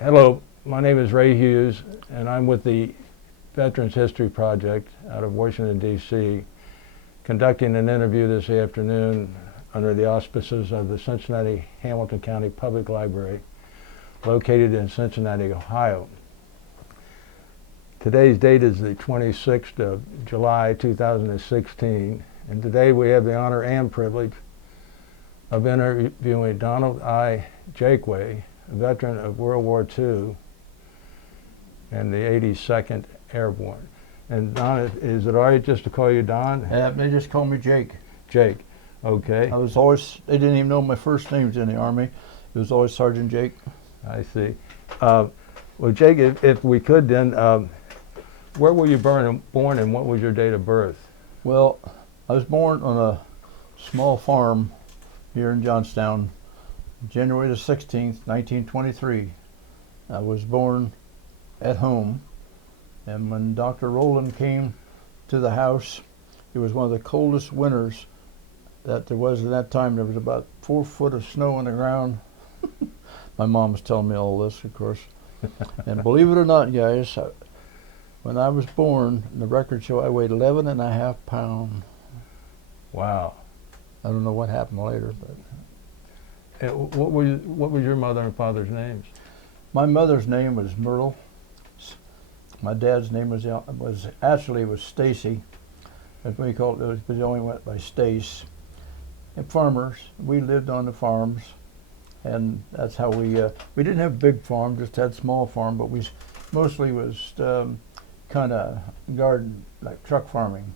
Hello, my name is Ray Hughes, and I'm with the Veterans History Project out of Washington, D.C., conducting an interview this afternoon under the auspices of the Cincinnati Hamilton County Public Library, located in Cincinnati, Ohio. Today's date is the 26th of July, 2016, and today we have the honor and privilege of interviewing Donald I. Jakeway, a veteran of World War II and the 82nd Airborne. And Don, is it all right just to call you Don? They just call me Jake. Jake, okay. They didn't even know my first names in the Army. It was always Sergeant Jake. I see. Well, Jake, if we could then, where were you born and what was your date of birth? Well, I was born on a small farm here in Johnstown, January the 16th, 1923. I was born at home, and when Dr. Rowland came to the house, it was one of the coldest winters that there was at that time. There was about 4 foot of snow on the ground. My mom was telling me all this, of course. And believe it or not, guys, when I was born, the records show I weighed 11.5 pounds. Wow. I don't know what happened later, but. And what was your mother and father's names? My mother's name was Myrtle. My dad's name was Stacy. That's what we called it, but he only went by Stace. And farmers, we lived on the farms, and that's how we didn't have a big farm, just had small farm, but we mostly was kind of garden, like truck farming.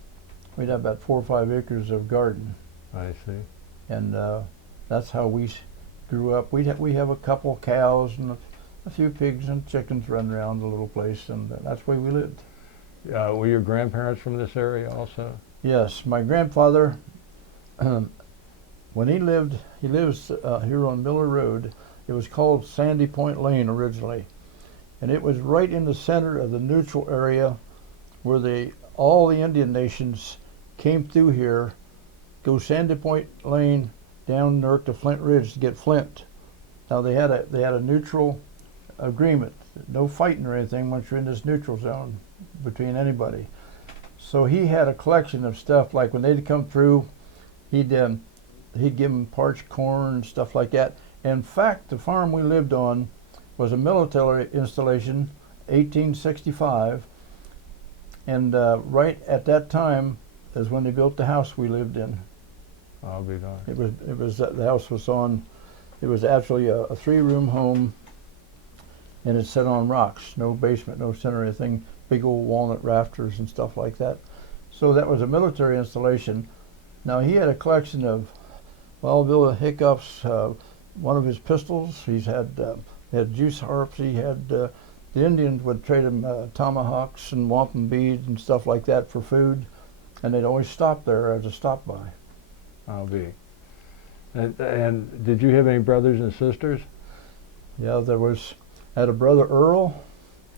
We'd have about 4 or 5 acres of garden. I see. And that's how we grew up. We have a couple of cows and a few pigs and chickens running around the little place, and that's where we lived. Were your grandparents from this area also? Yes, my grandfather, when he lives here on Miller Road. It was called Sandy Point Lane originally, and it was right in the center of the neutral area where all the Indian nations came through here, go Sandy Point Lane down north to Flint Ridge to get Flint. Now they had a neutral agreement, no fighting or anything once you're in this neutral zone between anybody. So he had a collection of stuff, like when they'd come through, he'd give them parched corn and stuff like that. In fact, the farm we lived on was a military installation, 1865, and right at that time is when they built the house we lived in. I'll be darned. It was the house was on. It was actually a 3-room home, and it's set on rocks. No basement, no center, anything. Big old walnut rafters and stuff like that. So that was a military installation. Now he had a collection of Bill Hickup's. One of his pistols. He had juice harps. He had the Indians would trade him tomahawks and wampum beads and stuff like that for food, and they'd always stop there as a stop by. I'll be. And did you have any brothers and sisters? Yeah, I had a brother Earl,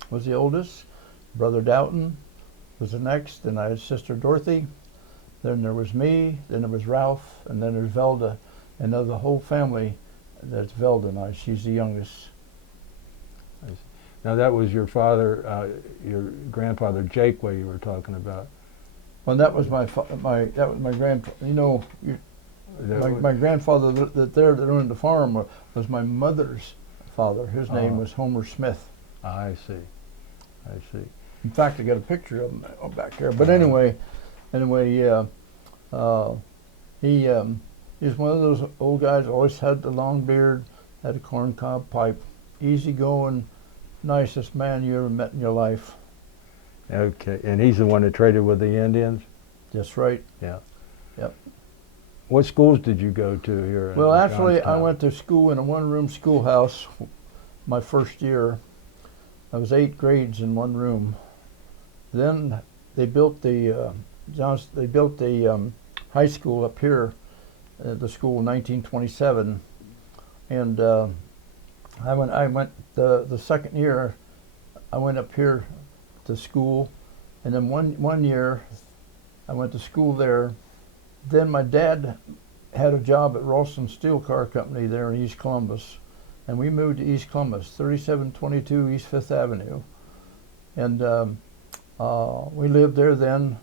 was the oldest. Brother Doughton was the next, and I had sister Dorothy. Then there was me, then there was Ralph, and then there's Velda. And of the whole family, that's Velda and I. She's the youngest. Now that was your father, your grandfather Jakeway you were talking about. Well, that was my grandfather. You know, my grandfather that owned the farm was my mother's father. His name was Homer Smith. I see. I see. In fact, I got a picture of him back there. But anyway, yeah. He was one of those old guys. Always had the long beard, had a corncob pipe. Easygoing, nicest man you ever met in your life. Okay, and he's the one that traded with the Indians? That's right. Yeah. Yep. What schools did you go to here? Well, actually, I went to school in a 1-room schoolhouse my first year. I was 8 grades in 1 room. Then they built the high school up here at the school in 1927, and I went the second year. I went up here to school, and then one year I went to school there. Then my dad had a job at Ralston Steel Car Company there in East Columbus, and we moved to East Columbus, 3722 East Fifth Avenue. And we lived there then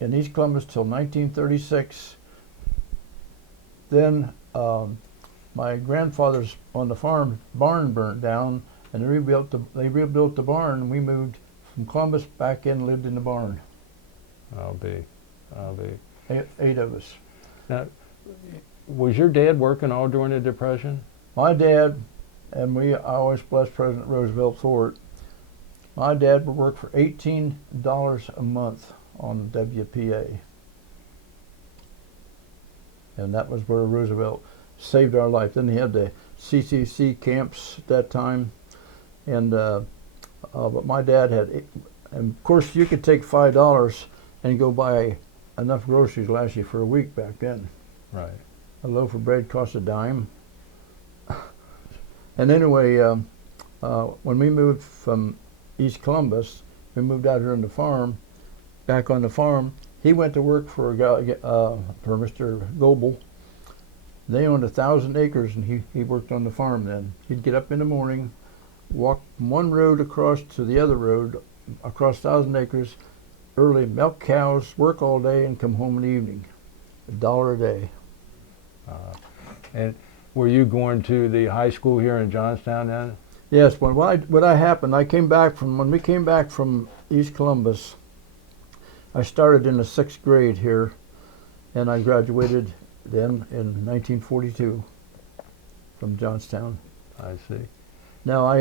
in East Columbus till 1936. Then my grandfather's on the farm barn burnt down, and they rebuilt the barn, and we moved from Columbus back in and lived in the barn. I'll be. Eight of us. Now, was your dad working all during the Depression? My dad, and I always bless President Roosevelt for it, my dad would work for $18 a month on WPA. And that was where Roosevelt saved our life. Then he had the CCC camps at that time. And but my dad had, and of course you could take $5 and go buy enough groceries to last you for a week back then. Right. A loaf of bread cost a dime. And anyway, when we moved from East Columbus, we moved out here on the farm, back on the farm. He went to work for a guy, for Mr. Goebel. They owned 1,000 acres, and he worked on the farm then. He'd get up in the morning, walk from one road across to the other road, across 1,000 acres, early, milk cows, work all day, and come home in the evening. $1 a day. And were you going to the high school here in Johnstown then? Yes. When what happened, when we came back from East Columbus, I started in the 6th grade here, and I graduated then in 1942 from Johnstown. I see. Now I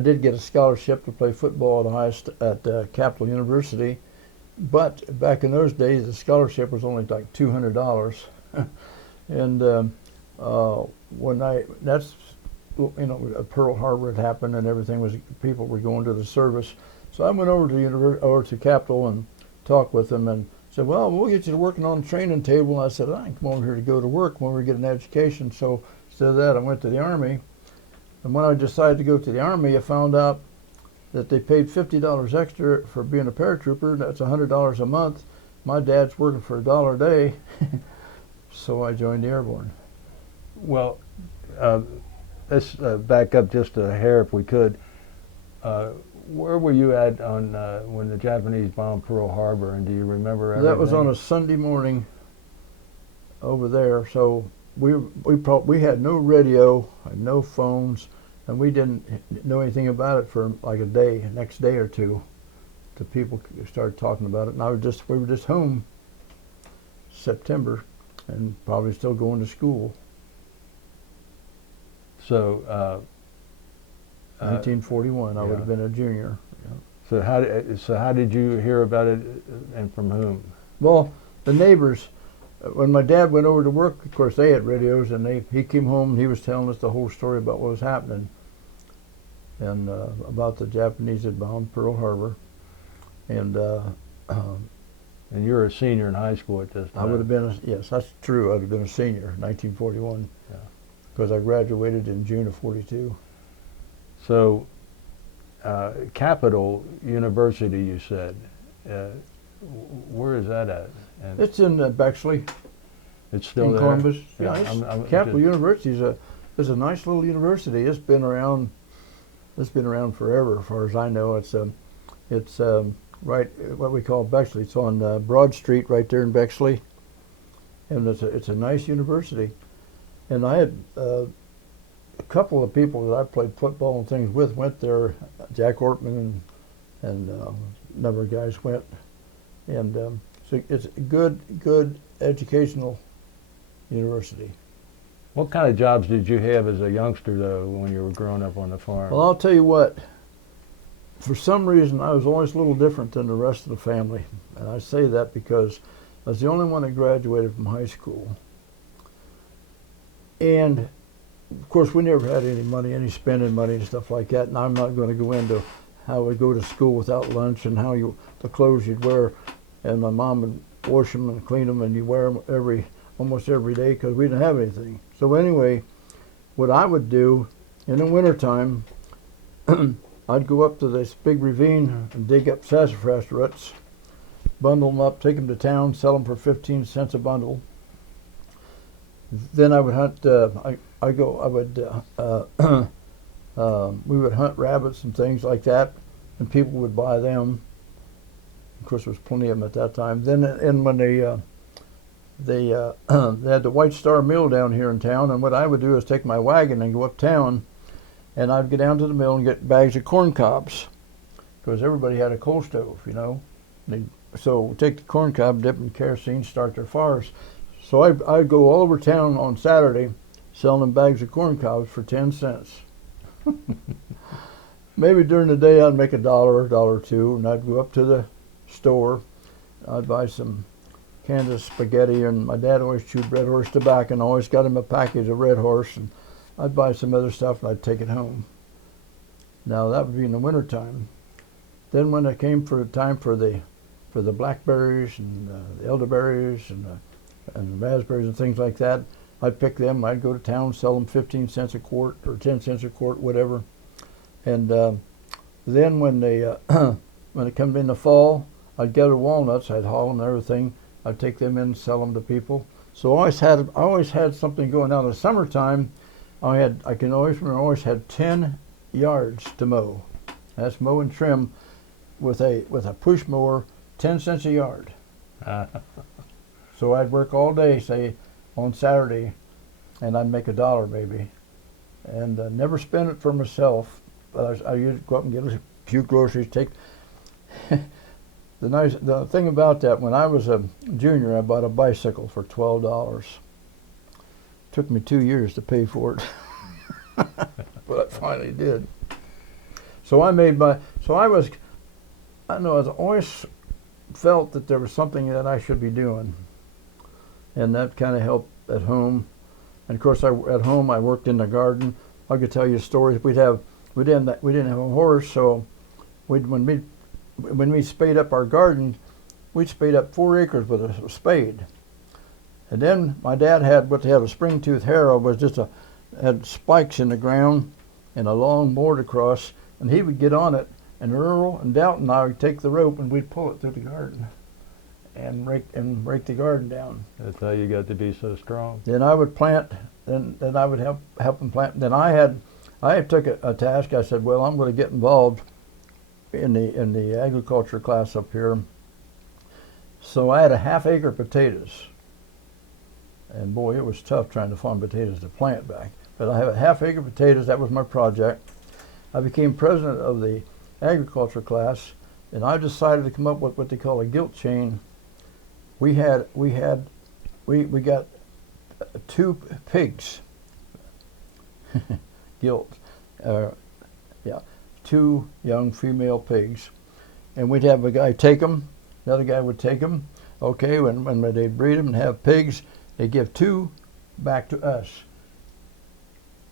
did get a scholarship to play football at Capital University, but back in those days the scholarship was only like $200, and Pearl Harbor had happened and everything people were going to the service. So I went over to Capital and talked with them and said, well, we'll get you to working on the training table. And I said, I can come over here to go to work when we get an education. So instead of that, I went to the Army. And when I decided to go to the Army, I found out that they paid $50 extra for being a paratrooper. That's $100 a month. My dad's working for $1 a day. So I joined the Airborne. Well, let's back up just a hair if we could. Where were you at on when the Japanese bombed Pearl Harbor, and do you remember everything? That was on a Sunday morning over there. So we had no radio, and no phones, and we didn't know anything about it for like next day or two. The people started talking about it, and we were just home September, and probably still going to school. So 1941, I would have been a junior. Yeah. So how did you hear about it, and from whom? Well, the neighbors. When my dad went over to work, of course they had radios, and he came home and he was telling us the whole story about what was happening, and about the Japanese had bombed Pearl Harbor, and you're a senior in high school at this time. I would have been yes, that's true. I would have been a senior, 1941, because I graduated in June of '42. So, Capital University, you said. Where is that at? And it's in Bexley. It's still in there? Columbus. Yeah, Capital University is a nice little university. It's been around forever, as far as I know. It's right what we call Bexley. It's on Broad Street, right there in Bexley, and it's a nice university. And I had a couple of people that I played football and things with went there. Jack Ortman and a number of guys went, and so it's a good educational university. What kind of jobs did you have as a youngster, though, when you were growing up on the farm? Well, I'll tell you what. For some reason, I was always a little different than the rest of the family, and I say that because I was the only one that graduated from high school. And of course, we never had any money, any spending money and stuff like that. And I'm not going to go into how we go to school without lunch and the clothes you'd wear. And my mom would wash them and clean them, and you wear them almost every day because we didn't have anything. So anyway, what I would do in the wintertime, I'd go up to this big ravine and dig up sassafras roots, bundle them up, take them to town, sell them for 15 cents a bundle. Then I would hunt. We would hunt rabbits and things like that, and people would buy them. Of course, there was plenty of them at that time. Then, and when they had the White Star Mill down here in town, and what I would do is take my wagon and go uptown, and I'd get down to the mill and get bags of corn cobs, because everybody had a coal stove, you know. So take the corn cob, dip in kerosene, start their fires. So I'd go all over town on Saturday, selling them bags of corn cobs for 10 cents. Maybe during the day I'd make $1, $1.02, and I'd go up to the store. I'd buy some cans of spaghetti, and my dad always chewed Red Horse tobacco, and I always got him a package of Red Horse, and I'd buy some other stuff and I'd take it home. Now that would be in the wintertime. Then when it came for the time for the blackberries and the elderberries and the raspberries and things like that, I'd pick them. I'd go to town, sell them 15 cents a quart or 10 cents a quart, whatever. And then when when it comes in the fall, I'd gather walnuts. I'd haul them and everything. I'd take them in and sell them to people. So I always had something going on. In the summertime, I can always remember I always had 10 yards to mow. That's mow and trim with a push mower, 10 cents a yard. So I'd work all day, say on Saturday, and I'd make $1 maybe, and never spend it for myself. But I usually go up and get a few groceries. The thing about that, when I was a junior, I bought a bicycle for $12. Took me 2 years to pay for it, but I finally did. So I always felt that there was something that I should be doing, and that kind of helped at home. And of course, at home I worked in the garden. I could tell you stories. We didn't have a horse, so when we spade up our garden, we'd spade up 4 acres with a spade. And then my dad had what they have a spring tooth harrow, was had spikes in the ground and a long board across, and he would get on it, and Earl and Dalton and I would take the rope and we'd pull it through the garden and break the garden down. That's how you got to be so strong. Then I would plant, then I would help them plant. Then I took a task. I said, well, I'm going to get involved in the agriculture class up here. So I had a half-acre potatoes. And boy, it was tough trying to find potatoes to plant back. But I have a half-acre potatoes. That was my project. I became president of the agriculture class, and I decided to come up with what they call a gilt chain. We got 2 pigs. Gilt. 2 young female pigs, and we'd have a guy take them. The other guy would take them. Okay, when they'd breed them and have pigs, they'd give 2 back to us,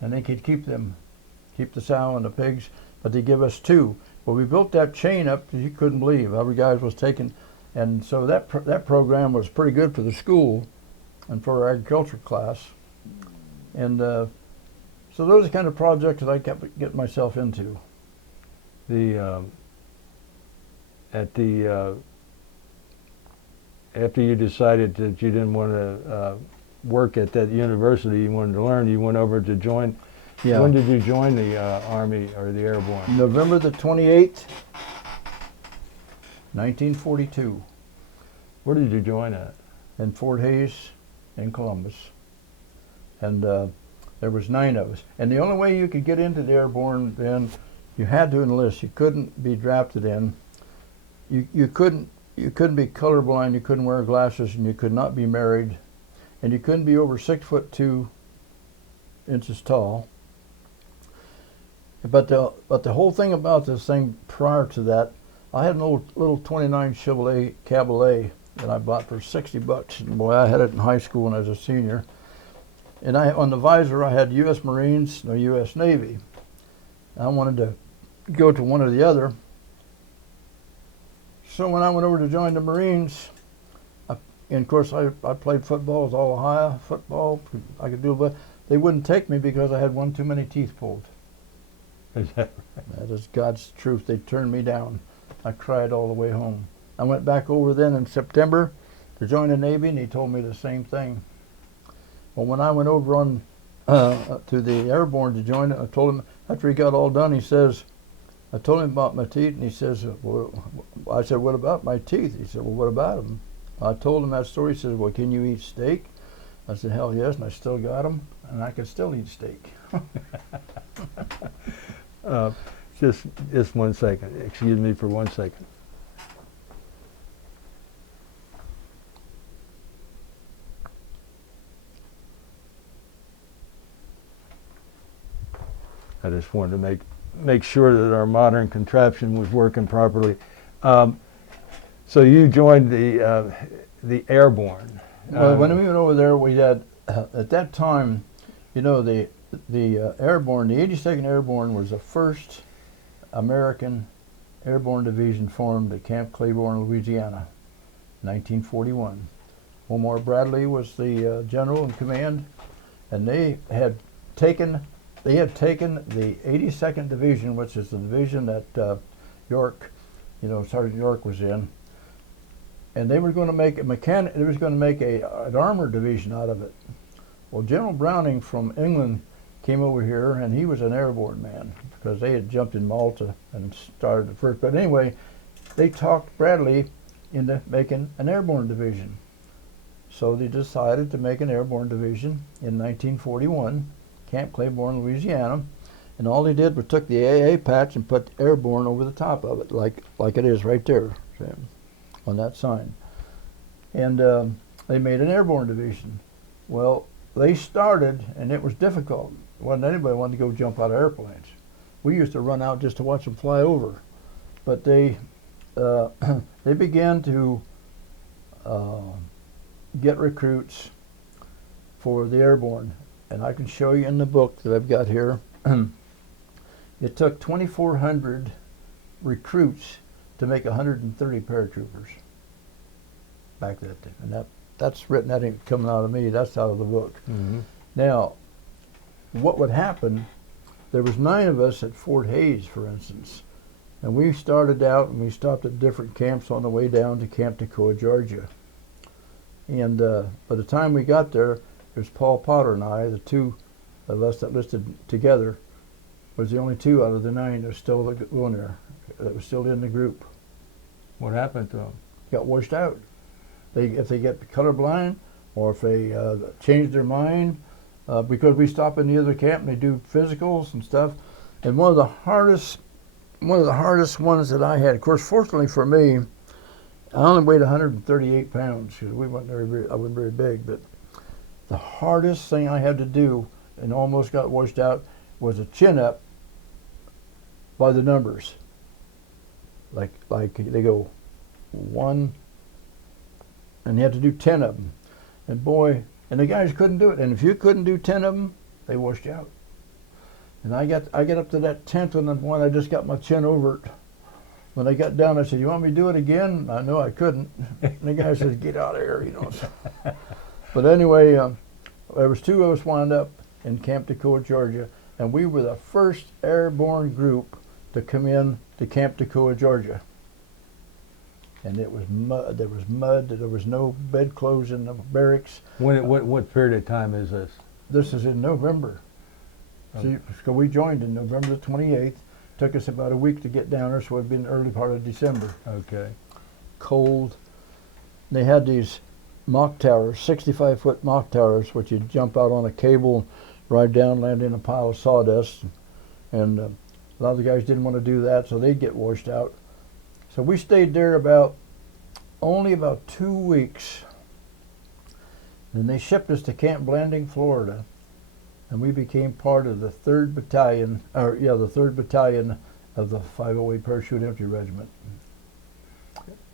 and they could keep the sow and the pigs, but they give us 2. Well, we built that chain up that you couldn't believe. Every guy was taking, and so that program was pretty good for the school and for our agriculture class, and so those are the kind of projects that I kept getting myself into. After you decided that you didn't want to work at that university, you wanted to learn, you went over to join. Yeah. When did you join the Army or the Airborne? November the 28th, 1942. Where did you join at? In Fort Hays in Columbus. And there was 9 of us. And the only way you could get into the Airborne then, you had to enlist. You couldn't be drafted in. You couldn't be colorblind. You couldn't wear glasses, and you could not be married, and you couldn't be over 6'2" tall. But the whole thing about this thing prior to that, I had an little 29 Chevrolet Cabriolet that I bought for $60. And boy, I had it in high school when I was a senior. And on the visor I had U.S. Marines or U.S. Navy. I wanted to go to one or the other. So when I went over to join the Marines, and of course I played football, it was all Ohio football. I could do it, but they wouldn't take me because I had one too many teeth pulled. Is that right? That is God's truth. They turned me down. I cried all the way home. I went back over then in September to join the Navy, and he told me the same thing. Well, when I went over on to the Airborne to join it, I told him, after he got all done, he says, I told him about my teeth, and he says, well, I said, what about my teeth? He said, well, what about them? I told him that story. He says, well, can you eat steak? I said, hell yes, and I still got them, and I can still eat steak. Just 1 second. Excuse me for 1 second. I just wanted to make sure that our modern contraption was working properly. So you joined the Airborne. Well, when we went over there, we had at that time, you know, the Airborne, the 82nd Airborne was the first American airborne division formed at Camp Claiborne, Louisiana, 1941. Omar Bradley was the general in command, and they had taken the 82nd Division, which is the division that York, you know, Sergeant York was in, and they were going to make an armored division out of it. Well, General Browning from England came over here, and he was an airborne man because they had jumped in Malta and started the first. But anyway, they talked Bradley into making an airborne division. So they decided to make an airborne division in 1941, Camp Claiborne, Louisiana, and all they did was took the AA patch and put airborne over the top of it, like it is right there, see, on that sign. And they made an airborne division. Well, they started, and it was difficult. Wasn't anybody wanted to go jump out of airplanes. We used to run out just to watch them fly over. But they began to get recruits for the airborne. And I can show you in the book that I've got here. It took 2,400 recruits to make 130 paratroopers back that day. And that's written, that ain't coming out of me, that's out of the book. Mm-hmm. Now, what would happen, there was 9 of us at Fort Hays, for instance. And we started out and we stopped at different camps on the way down to Camp Toccoa, Georgia. And by the time we got there, there's Paul Potter and I, the 2 of us that listed together, was the only 2 out of the 9 that were still going there, that was still in the group. What happened to them? Got washed out. If they get colorblind, or if they change their mind, because we stop in the other camp and they do physicals and stuff. And one of the hardest ones that I had, of course, fortunately for me, I only weighed 138 pounds because I wasn't very big, but the hardest thing I had to do, and almost got washed out, was a chin-up by the numbers. Like they go 1, and you had to do 10 of them. And boy, and the guys couldn't do it. And if you couldn't do 10 of them, they washed you out. And I get up to that 10th one, I just got my chin over it. When I got down, I said, "You want me to do it again?" I know I couldn't. And the guy says, "Get out of here," you know. But anyway, there was 2 of us wound up in Camp Toccoa, Georgia, and we were the first airborne group to come in to Camp Toccoa, Georgia. And it was mud. There was mud. There was no bedclothes in the barracks. What period of time is this? This is in November. Okay. So we joined in November the 28th. Took us about a week to get down there, so it'd been the early part of December. Okay. Cold. They had these mock towers, 65-foot mock towers, which you'd jump out on a cable, ride down, land in a pile of sawdust. And a lot of the guys didn't want to do that, so they'd get washed out. So we stayed there only about 2 weeks. Then they shipped us to Camp Blanding, Florida, and we became part of the 3rd Battalion, the 3rd Battalion of the 508 Parachute Infantry Regiment.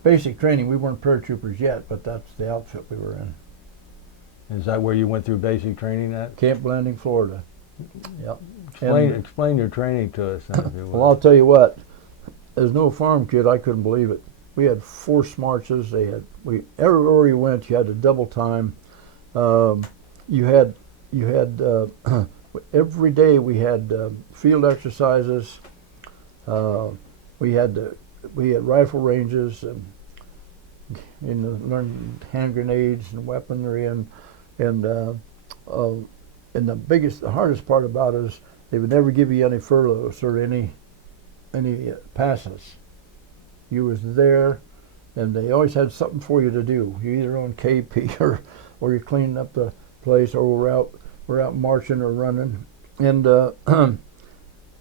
Basic training, we weren't paratroopers yet, but that's the outfit we were in. Is that where you went through basic training at? Camp Blanding, Florida. Yep. Explain your training to us then, if you will. Well, I'll tell you what, as no farm kid, I couldn't believe it. We had forced marches. Everywhere you went, you had to double time. You had every day we had field exercises. We had rifle ranges, and learned hand grenades and weaponry, and and the hardest part about it is they would never give you any furloughs or any passes. You was there, and they always had something for you to do. You either on KP or you're cleaning up the place, or we're out marching or running, and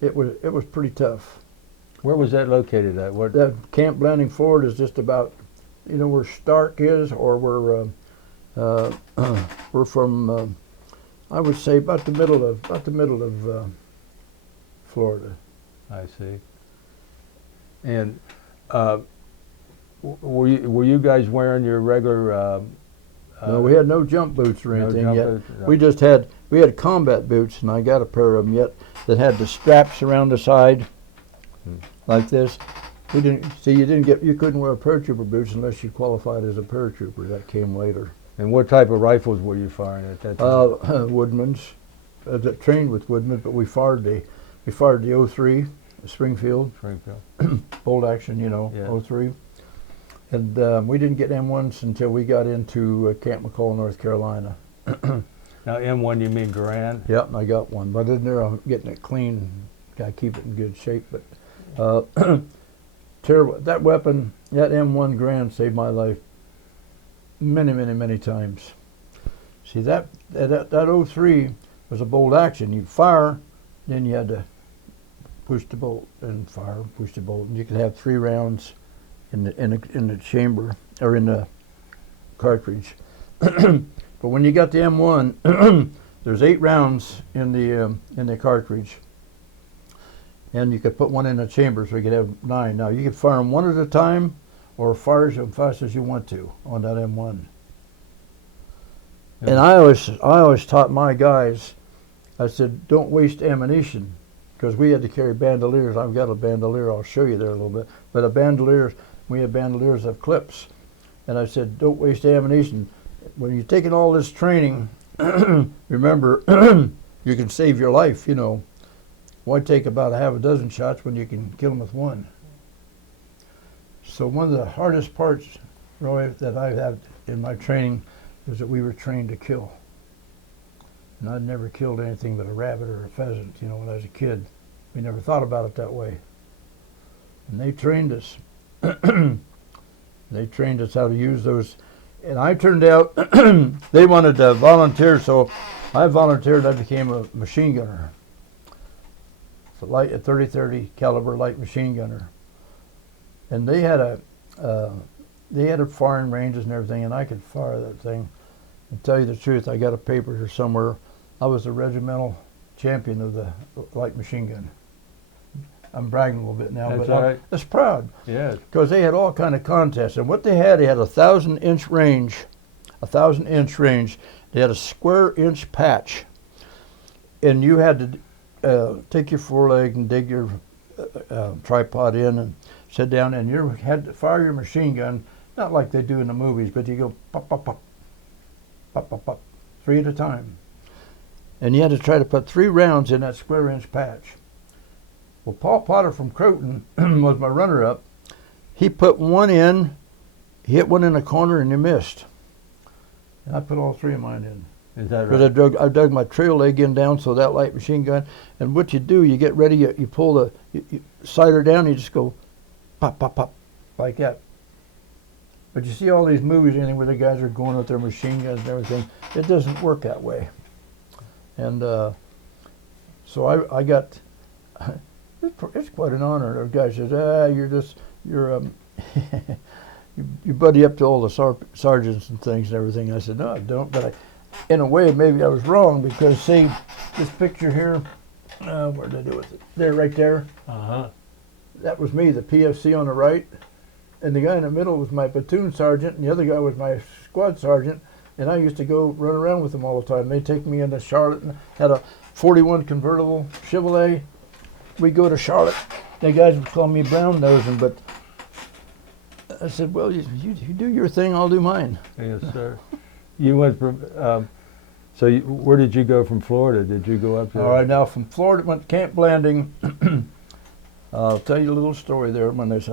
it was pretty tough. Where was that located at? What? That Camp Blanding Ford is just about, you know, where Stark is, or we're from. I would say about the middle of Florida. I see. And were you guys wearing your regular? No, we had no jump boots or no anything jump yet. boots? No. We had combat boots, and I got a pair of them yet that had the straps around the side, like this. We didn't see. You couldn't wear paratrooper boots unless you qualified as a paratrooper. That came later. And what type of rifles were you firing at that time? Woodman's. That trained with Woodman, but we fired the 03 Springfield bolt action, you know, Yeah. 03. And we didn't get M1s until we got into Camp McCall, North Carolina. Now M1, you mean Garand? Yep, and I got one, but in there I'm getting it clean. Got to keep it in good shape. But terrible. That weapon, that M1 Grand, saved my life many times. See, that 03 was a bolt action. You'd fire, then you had to push the bolt and fire, push the bolt, and you could have 3 rounds in the chamber or in the cartridge. But when you got the M1, there's 8 rounds in the cartridge, and you could put one in the chamber, so you could have 9. Now you could fire them one at a time, or fire as fast as you want to on that M1. Yeah. And I always taught my guys, I said, don't waste ammunition, because we had to carry bandoliers. I've got a bandolier, I'll show you there a little bit. But we had bandoliers of clips. And I said, don't waste ammunition. When you're taking all this training, remember, you can save your life, you know. Why take about a half a dozen shots when you can kill them with one? So one of the hardest parts, Roy, that I've had in my training is that we were trained to kill. And I'd never killed anything but a rabbit or a pheasant, you know, when I was a kid. We never thought about it that way. And they trained us. They trained us how to use those. And I turned out, they wanted to volunteer, so I volunteered. I became a machine gunner. A 30-30 caliber light machine gunner. And they had a firing ranges and everything, and I could fire that thing. And tell you the truth, I got a paper here somewhere. I was the regimental champion of the light machine gun. I'm bragging a little bit now, That's but right. I'm just proud. Yes. Because they had all kind of contests, and what they had 1,000-inch range. 1,000-inch range. They had a square-inch patch, and you had to take your foreleg and dig your tripod in and sit down, and you had to fire your machine gun, not like they do in the movies, but you go pop, pop, pop, pop, pop, pop, 3 at a time. And you had to try to put 3 rounds in that square-inch patch. Well, Paul Potter from Croton was my runner-up. He put one in, he hit one in the corner, and he missed. And I put all 3 of mine in. Is that Because right? I dug my trail leg in down so that light machine gun, and what you do, you get ready, you pull you sighter down, you just go pop, pop, pop, like that. But you see all these movies where the guys are going with their machine guns and everything. It doesn't work that way. And so I got, it's quite an honor. The guy says, you buddy up to all the sergeants and things and everything. I said, no, I don't, but in a way, maybe I was wrong, because see, this picture here, where did I do with it? There, right there. Uh-huh. That was me, the PFC on the right, and the guy in the middle was my platoon sergeant, and the other guy was my squad sergeant, and I used to go run around with them all the time. They'd take me into Charlotte, and had a 41 convertible Chevrolet. We'd go to Charlotte. The guys would call me brown nosing, but I said, well, you do your thing, I'll do mine. Yes, sir. You went from, where did you go from Florida? Did you go up there? All right, now from Florida, went to Camp Blanding. I'll tell you a little story there when there's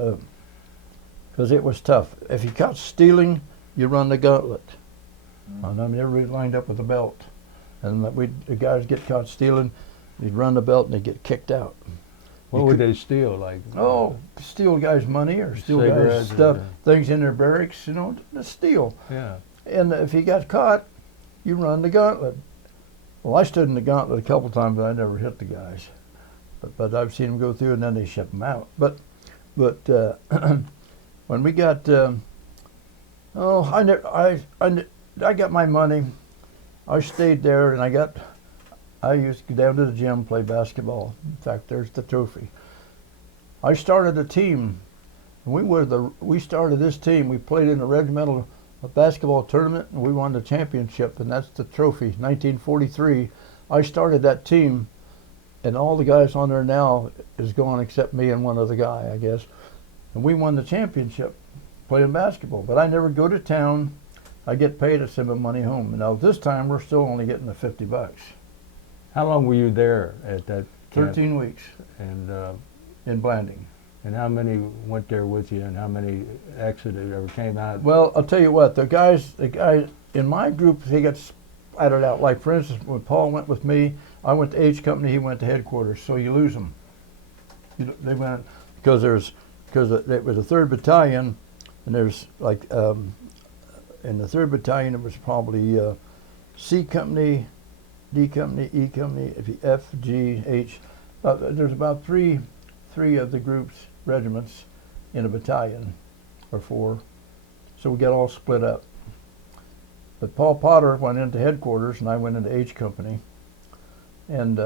because it was tough. If you caught stealing, you run the gauntlet. And I'm never really lined up with a belt. and the guys get caught stealing, they'd run the belt and they'd get kicked out. What would they steal? Like Steal guys' money or steal guys' cigarettes stuff, or- things in their barracks, to steal. Yeah. And if you got caught, you run the gauntlet. Well, I stood in the gauntlet a couple times, but I never hit the guys. But I've seen them go through, and then they ship them out. But when we got, I got my money. I stayed there, and I used to go down to the gym, play basketball. In fact, there's the trophy. I started a team. We started this team. We played in a regimental basketball tournament, and we won the championship, and that's the trophy. 1943. I started that team, and all the guys on there now is gone except me and one other guy, I guess. And we won the championship playing basketball. But I never go to town. I get paid to send my money home. Now this time we're still only getting the $50. How long were you there at that camp? 13 weeks And in Blanding. and how many went there with you, and how many exited or came out? Well, I'll tell you what, the guys in my group, they got splattered out. Like, for instance, when Paul went with me, I went to H Company, he went to headquarters, so you lose them. They went, because it was a 3rd Battalion, and there's like, in the 3rd Battalion, it was probably C Company, D Company, E Company, F, G, H. There's about three of the groups, regiments, in a battalion, or 4. So we got all split up. But Paul Potter went into headquarters, and I went into H Company. And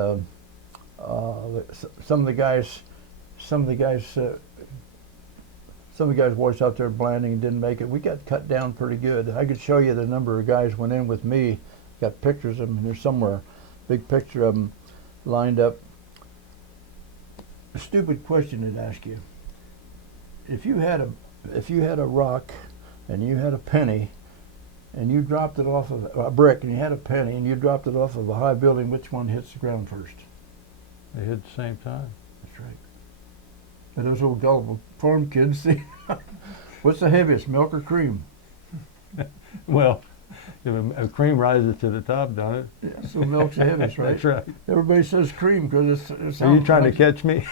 some of the guys voiced out there Blanding and didn't make it. We got cut down pretty good. I could show you the number of guys went in with me. Got pictures of them here somewhere. Big picture of them lined up. A stupid question to ask you. If you had a rock and you had a penny and you dropped it off of a brick and you had a penny and you dropped it off of a high building, which one hits the ground first? They hit the same time. That's right. But those old gullible farm kids see. What's the heaviest, milk or cream? Well, if a cream rises to the top, don't it? Yeah, so milk's the heaviest, right? That's right. Everybody says cream because it's. Are you trying to catch me?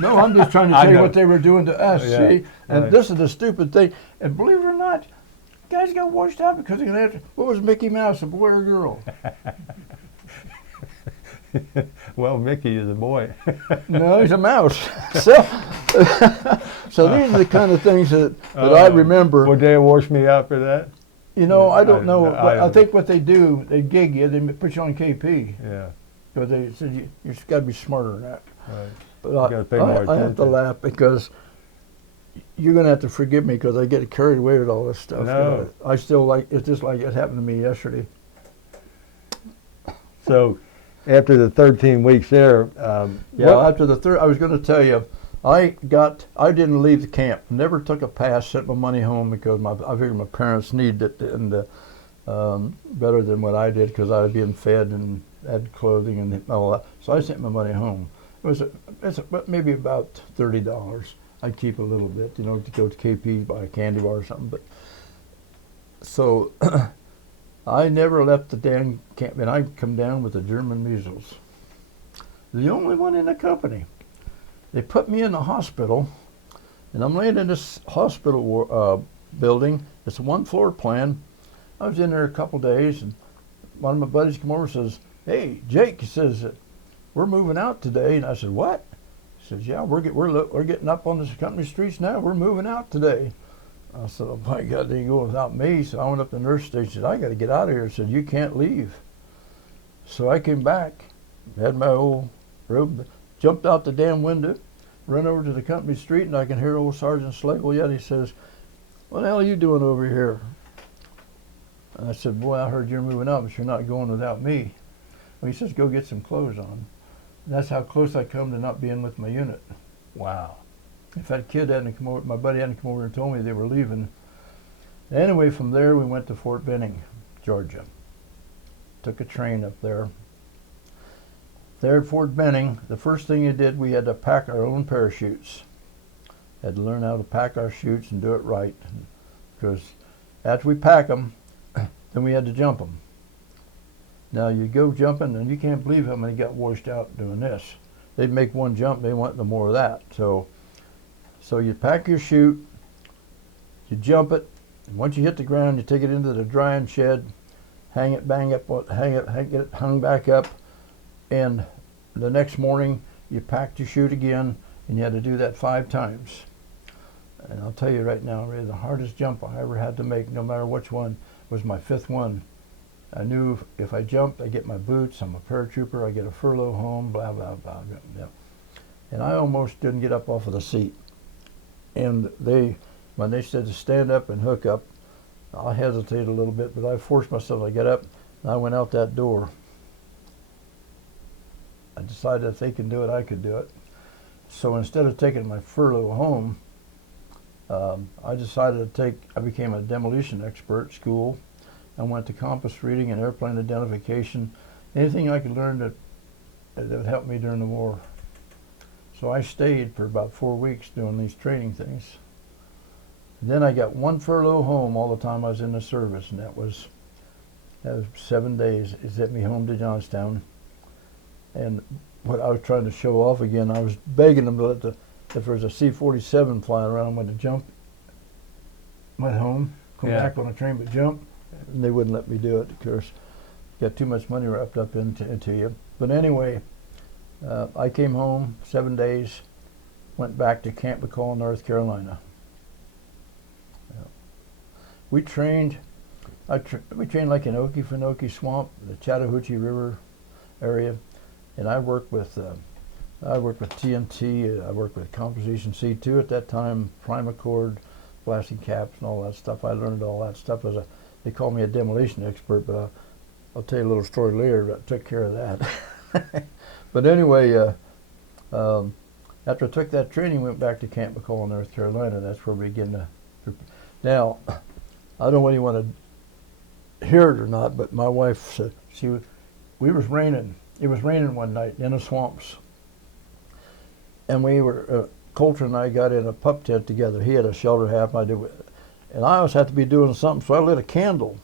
No, I'm just trying to I tell you know. what they were doing to us, Yeah, see? And right. this is the stupid thing. And believe it or not, guys got washed out because they asked, what was Mickey Mouse, a boy or a girl? Well, Mickey is a boy. No, he's a mouse. So these are the kind of things that I remember. Would they wash me out for that? I don't know. But I I think what they do, they gig you, they put you on KP. Yeah. Because they said you got to be smarter than that. Right. But gotta pay more I have to attention. laugh because you're going to have to forgive me because I get carried away with all this stuff. No. I still it's just like it happened to me yesterday. So, after the 13 weeks there, After the third, I was going to tell you, I didn't leave the camp. Never took a pass, sent my money home because I figured my parents needed it and better than what I did because I was being fed and had clothing and all that. So I sent my money home. It's maybe about $30. I'd keep a little bit, to go to KP, buy a candy bar or something. But so I never left the damn camp, and I come down with the German measles. The only one in the company. They put me in the hospital, and I'm laying in this hospital building. It's a 1-floor plan. I was in there a couple days, and one of my buddies come over and says, "Hey, Jake," he says, "we're moving out today." And I said, "What?" He says, "Yeah, we're getting up on the company streets now. We're moving out today." I said, "Oh my God, they go without me." So I went up to the nurse station. Said, "I got to get out of here." Said, "You can't leave." So I came back, had my old robe, jumped out the damn window, run over to the company street, and I can hear old Sergeant Schlegel yet. He says, "What the hell are you doing over here?" And I said, "Boy, I heard you're moving out, but you're not going without me." Well, he says, "Go get some clothes on." And that's how close I come to not being with my unit. wow. If that kid hadn't come over, my buddy hadn't come over and told me they were leaving. Anyway, from there we went to Fort Benning, Georgia. Took a train up there. There at Fort Benning, the first thing you did, we had to pack our own parachutes. Had to learn how to pack our chutes and do it right. Because after we pack them, then we had to jump them. Now you go jumping, and you can't believe how many got washed out doing this. They'd make one jump, they want no more of that. So you pack your chute, you jump it, and once you hit the ground, you take it into the drying shed, hang it get it hung back up, and the next morning you packed your chute again, and you had to do that 5 times. And I'll tell you right now, Ray, the hardest jump I ever had to make, no matter which one, was my 5th one. I knew if I jumped, I get my boots, I'm a paratrooper, I get a furlough home, blah, blah, blah. Yeah. And I almost didn't get up off of the seat. And when they said to stand up and hook up, I hesitated a little bit, but I forced myself to get up, and I went out that door. I decided if they can do it, I could do it. So instead of taking my furlough home, I became a demolition expert at school. I went to compass reading and airplane identification, anything I could learn that would help me during the war. So I stayed for about 4 weeks doing these training things. And then I got 1 furlough home all the time I was in the service, and that was 7 days. It sent me home to Johnstown. And what I was trying to show off again, I was begging them to if there was a C-47 flying around, I'm going to jump, went home, come back on a train, but jump. And they wouldn't let me do it, of course. Got too much money wrapped up into you. But anyway, I came home 7 days, went back to Camp McCall, North Carolina. We trained like in Okefenokee Swamp, the Chattahoochee River area, and I worked with TNT. I worked with Composition C2 at that time, Primacord, blasting caps, and all that stuff. I learned all that stuff they called me a demolition expert, but I'll tell you a little story later that took care of that. But anyway, after I took that training, went back to Camp McCall, North Carolina. That's where we began to. Now, I don't know whether you want to hear it or not, but my wife said we was raining. It was raining one night in the swamps, and we were Coulter and I got in a pup tent together. He had a shelter half, I did. And I always had to be doing something, so I lit a candle,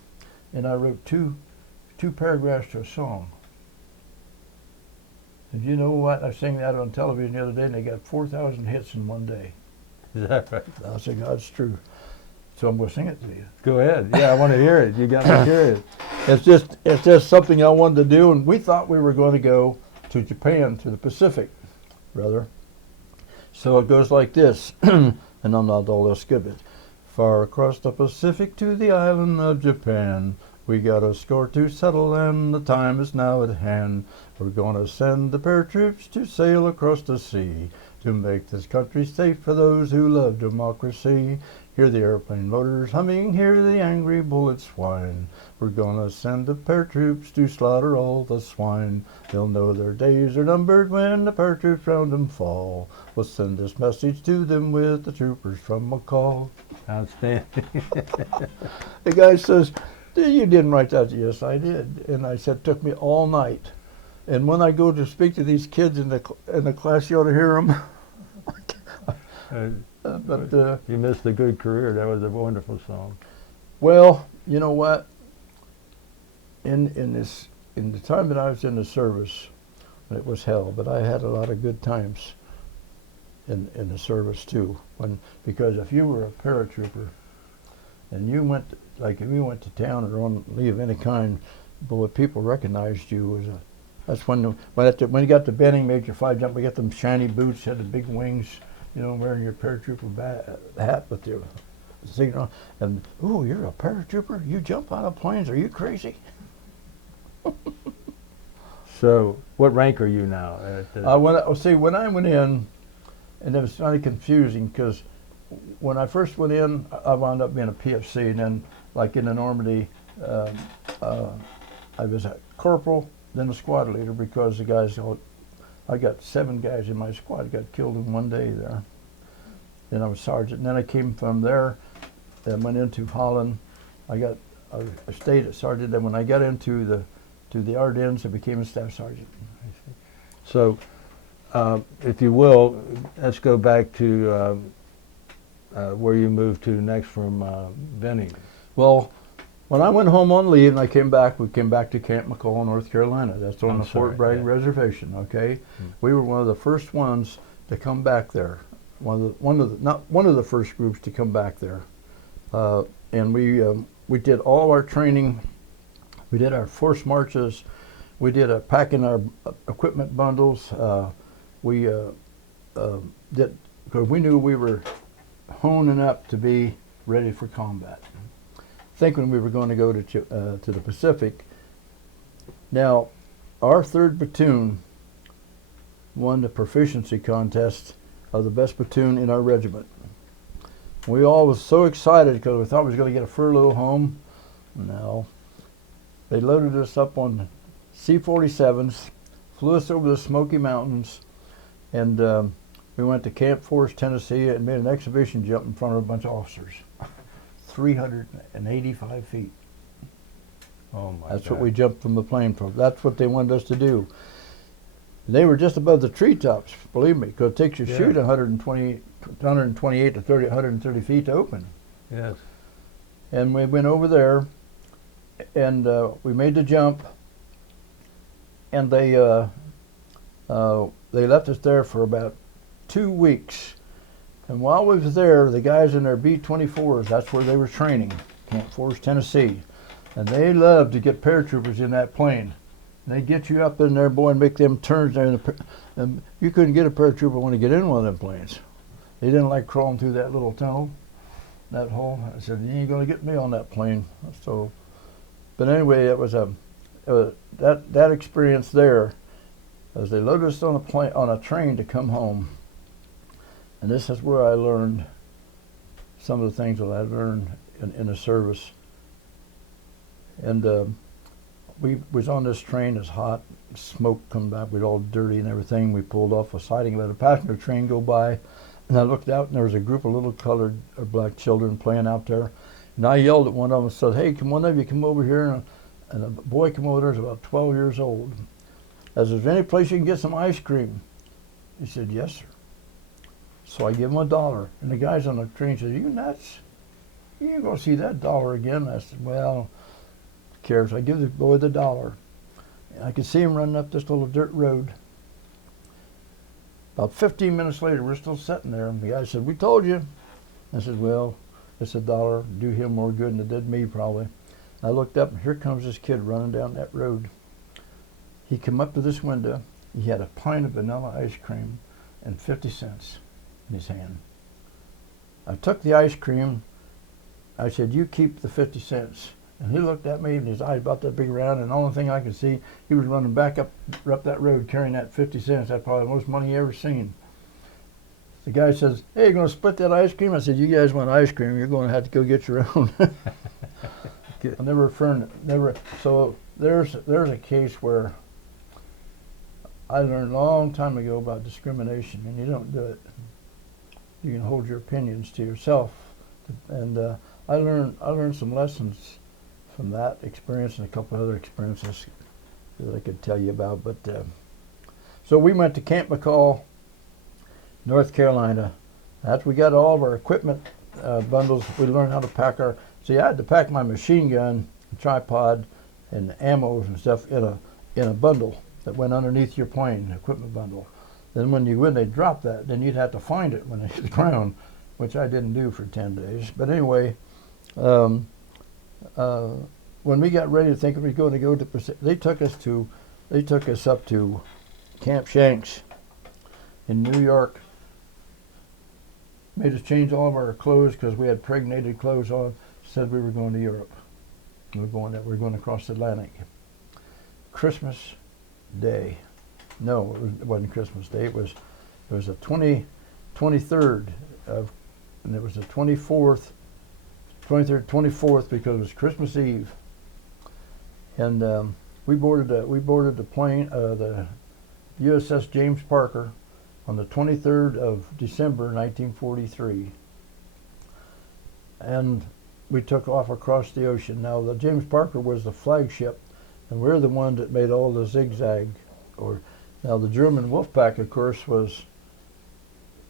and I wrote two paragraphs to a song. And you know what? I sang that on television the other day, and they got 4,000 hits in one day. Is that right? I said, God's true. So I'm going to sing it to you. Go ahead. Yeah, I want to hear it. You got to hear it. It's just something I wanted to do, and we thought we were going to go to Japan, to the Pacific, brother. So it goes like this, and I'm not all this good, but far across the Pacific to the island of Japan, we got a score to settle, and the time is now at hand. We're gonna send the paratroops to sail across the sea to make this country safe for those who love democracy. Hear the airplane motors humming, hear the angry bullets whine. We're gonna send the paratroops to slaughter all the swine. They'll know their days are numbered when the paratroops round them fall. We'll send this message to them with the troopers from McCall. Outstanding. The guy says, you didn't write that? Yes, I did. And I said, it took me all night. And when I go to speak to these kids in the class, you ought to hear them. You missed a good career. That was a wonderful song. Well, you know what? In the time that I was in the service, it was hell, but I had a lot of good times in the service too. Because if you were a paratrooper and you went if you went to town or on leave of any kind, boy, people recognized you as that's when you got to Benning, Major 5 jump, we got them shiny boots, had the big wings, wearing your paratrooper hat with your signal, and ooh, you're a paratrooper? You jump out of planes? Are you crazy? So, what rank are you now? When I went in, and it was kind of confusing because when I first went in, I wound up being a PFC, and then, like in the Normandy, I was a corporal, then a squad leader because the guys, I got 7 guys in my squad got killed in one day there. Then I was sergeant, and then I came from there and went into Holland. I stayed at sergeant, and when I got into the Ardennes, I became a staff sergeant. So, if you will, let's go back to where you moved to next from Benning. Well, When I went home on leave and I came back, we came back to Camp McCall, North Carolina. That's on I'm the Fort sorry, Bragg yeah. Reservation. Okay, we were one of the first ones to come back there. Not one of the first groups to come back there. And we did all our training. We did our force marches. We did packing our equipment bundles. We did, because we knew we were honing up to be ready for combat, thinking we were going to go to the Pacific. Now, our 3rd platoon won the proficiency contest of the best platoon in our regiment. We all was so excited because we thought we was going to get a furlough home. No. They loaded us up on C-47s, flew us over the Smoky Mountains, and we went to Camp Forest, Tennessee, and made an exhibition jump in front of a bunch of officers. 385 feet. Oh my That's God. what we jumped from the plane from. That's what they wanted us to do. They were just above the treetops, believe me, because it takes you to shoot 128 to 130 feet to open. Yes. And we went over there, and we made the jump, and they left us there for about 2 weeks. And while we was there, the guys in their B-24s, that's where they were training, Camp Forest, Tennessee. And they loved to get paratroopers in that plane. They get you up in there, boy, and make them turns there. And you couldn't get a paratrooper want to get in one of them planes. They didn't like crawling through that little tunnel, that hole. I said, you ain't going to get me on that plane. So, but anyway, it was that experience there, as they loaded us on a train to come home. And this is where I learned some of the things that I learned in the service. And we was on this train, it's hot, smoke coming back, we was all dirty and everything. We pulled off a siding, let a passenger train go by, and I looked out and there was a group of little colored or black children playing out there. And I yelled at one of them and said, hey, one of you come over here. And a boy came over there, was about 12 years old. I said, is there any place you can get some ice cream? He said, yes, sir. So I give him $1. And the guys on the train said, you nuts? You ain't gonna see that $1 again. I said, well, who cares? I give the boy the $1. And I could see him running up this little dirt road. About 15 minutes later, we're still sitting there, and the guy said, we told you. I said, well, it's $1, do him more good than it did me probably. I looked up, and here comes this kid running down that road. He came up to this window. He had a pint of vanilla ice cream and 50 cents in his hand. I took the ice cream. I said, you keep the 50 cents. And he looked at me, and his eyes about that big around, and the only thing I could see, he was running back up that road carrying that 50 cents. That's probably the most money he ever seen. The guy says, hey, you're going to split that ice cream? I said, you guys want ice cream, you're going to have to go get your own. I never. So there's a case where I learned a long time ago about discrimination, and you don't do it. You can hold your opinions to yourself, and I learned some lessons from that experience and a couple other experiences that I could tell you about. But so we went to Camp McCall, North Carolina. After we got all of our equipment bundles, we learned how to pack our. See, I had to pack my machine gun, tripod, and ammo and stuff in a bundle that went underneath your plane, equipment bundle. Then when they dropped that, then you'd have to find it when they hit the ground, which I didn't do for 10 days. But anyway, when we got ready to think we were going to go to Pacific, they took us up to Camp Shanks in New York. Made us change all of our clothes because we had pregnated clothes on. Said we were going to Europe. We were going across the Atlantic. Christmas Day. No, it wasn't Christmas Day. It was the 23rd of, and it was the 23rd, 24th, because it was Christmas Eve. And we boarded the plane, the USS James Parker, on the 23rd of December, 1943. And we took off across the ocean. Now, the James Parker was the flagship, and we're the one that made all the zigzag. Now, the German Wolfpack, of course, was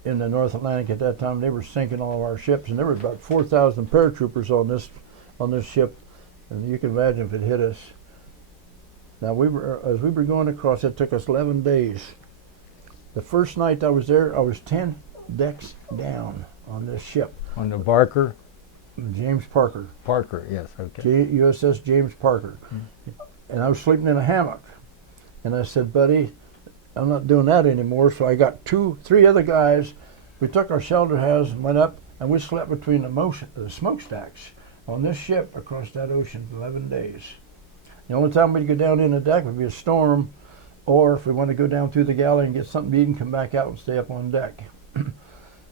in the North Atlantic at that time. They were sinking all of our ships, and there were about 4,000 paratroopers on this ship. and you can imagine if it hit us. Now as we were going across, it took us 11 days. The first night I was there, I was 10 decks down on this ship. On the Barker? James Parker. Parker, yes, okay. USS James Parker. And I was sleeping in a hammock. And I said, buddy, I'm not doing that anymore. So I got 3 other guys. We took our shelter house and went up, and we slept between the smokestacks on this ship across that ocean for 11 days. The only time we'd go down in the deck would be a storm, or if we want to go down through the galley and get something to eat and come back out and stay up on deck.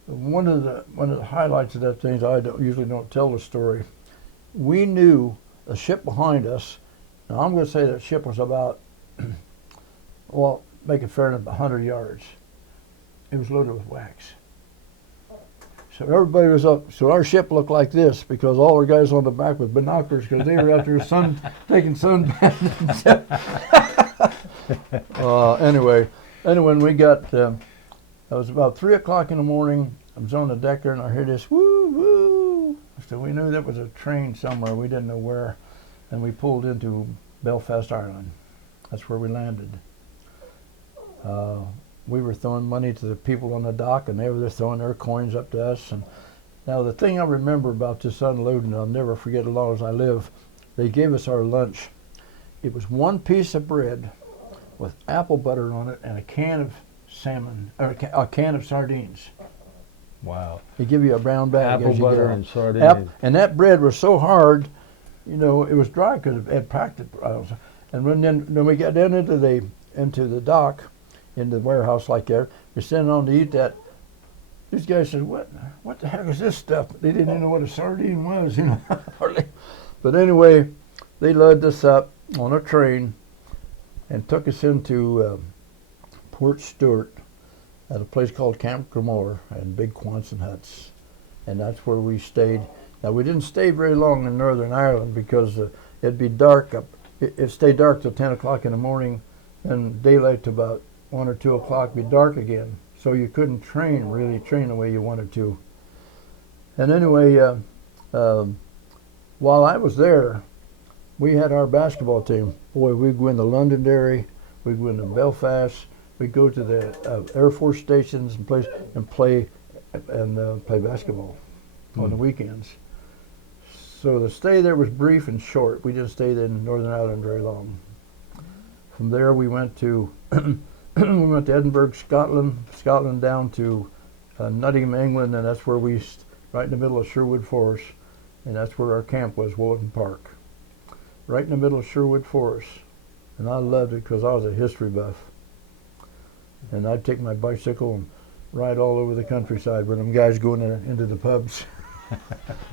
One of the highlights of that thing is I usually don't tell the story. We knew a ship behind us. Now I'm going to say that ship was about, well, make it fair enough, 100 yards. It was loaded with wax. So everybody was up. So our ship looked like this because all our guys on the back with binoculars because they were out there taking sunbaths. Anyway, when we got, it was about 3 o'clock in the morning. I was on the deck there and I heard this woo woo. So we knew that was a train somewhere. We didn't know where, and we pulled into Belfast, Ireland. That's where we landed. We were throwing money to the people on the dock, and they were just throwing their coins up to us. And now the thing I remember about this unloading, I'll never forget as long as I live, they gave us our lunch. It was 1 piece of bread with apple butter on it and a can of salmon, or a can of sardines. Wow. They give you a brown bag. Apple butter and sardines. And that bread was so hard, you know, it was dry because it had packed it. And when we got down into the dock, in the warehouse like that, we're sitting on to eat that. These guys said, what the heck is this stuff? They didn't even know what a sardine was, you know, hardly. But anyway, they loaded us up on a train and took us into Port Stewart at a place called Camp Grimoire and big Quonset huts. And that's where we stayed. Now, we didn't stay very long in Northern Ireland because it'd be dark up. It stayed dark till 10 o'clock in the morning, and daylight to about 1 or 2 o'clock, be dark again. So you couldn't really train the way you wanted to. And anyway, while I was there, we had our basketball team. Boy, we'd go into Londonderry, we'd go into Belfast, we'd go to the Air Force stations and play basketball on the weekends. So the stay there was brief and short. We didn't stay in Northern Ireland very long. From there we went to we went to Edinburgh, Scotland down to Nottingham, England, and that's where right in the middle of Sherwood Forest, and that's where our camp was, Woolton Park. Right in the middle of Sherwood Forest. And I loved it because I was a history buff. And I'd take my bicycle and ride all over the countryside with them guys going into the pubs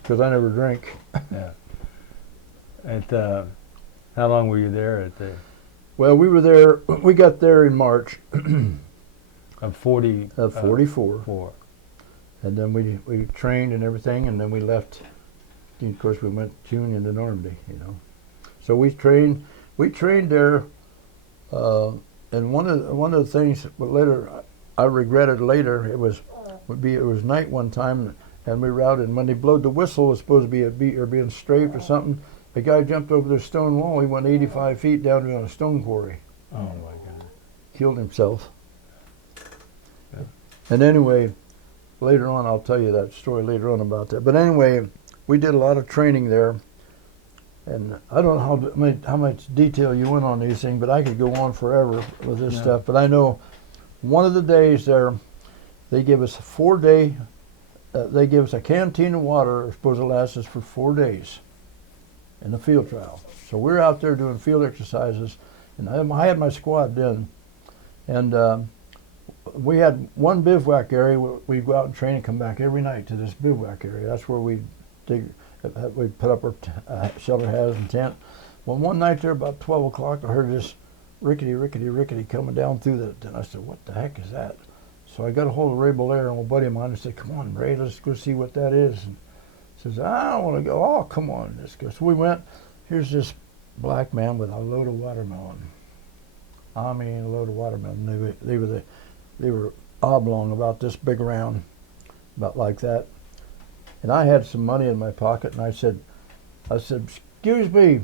because I never drank. Yeah. How long were you there at the? Well, we got there in March of 40. Of 44. And then we trained and everything, and then we left. Of course, we went June into Normandy, you know. So we trained there, and one of the things, but later I regretted later. It was night one time, and we routed. And when they blowed the whistle, it was supposed to be being strafed or something. The guy jumped over the stone wall. He went 85 feet down to a stone quarry. Oh my God! Killed himself. Yeah. And anyway, later on, I'll tell you that story later on about that. But anyway, we did a lot of training there. And I don't know how much detail you went on these things, but I could go on forever with this stuff. But I know one of the days there, they give us a 4-day, they give us a canteen of water, supposed to last us for 4 days in the field trial. So we're out there doing field exercises, and I had my squad then. And we had one bivouac area. We'd go out and train and come back every night to this bivouac area. That's where we'd put up our shelter house and tent. Well, one night there about 12 o'clock, I heard this rickety coming down through the, and I said, what the heck is that? So I got a hold of Ray Belair, an old buddy of mine, and said, come on, Ray, let's go see what that is. And he says, I don't want to go. Oh, come on, let's go. So we went. Here's this black man with a load of watermelon. I mean, a load of watermelon. They were oblong, about this big around, about like that. And I had some money in my pocket, and I said, excuse me,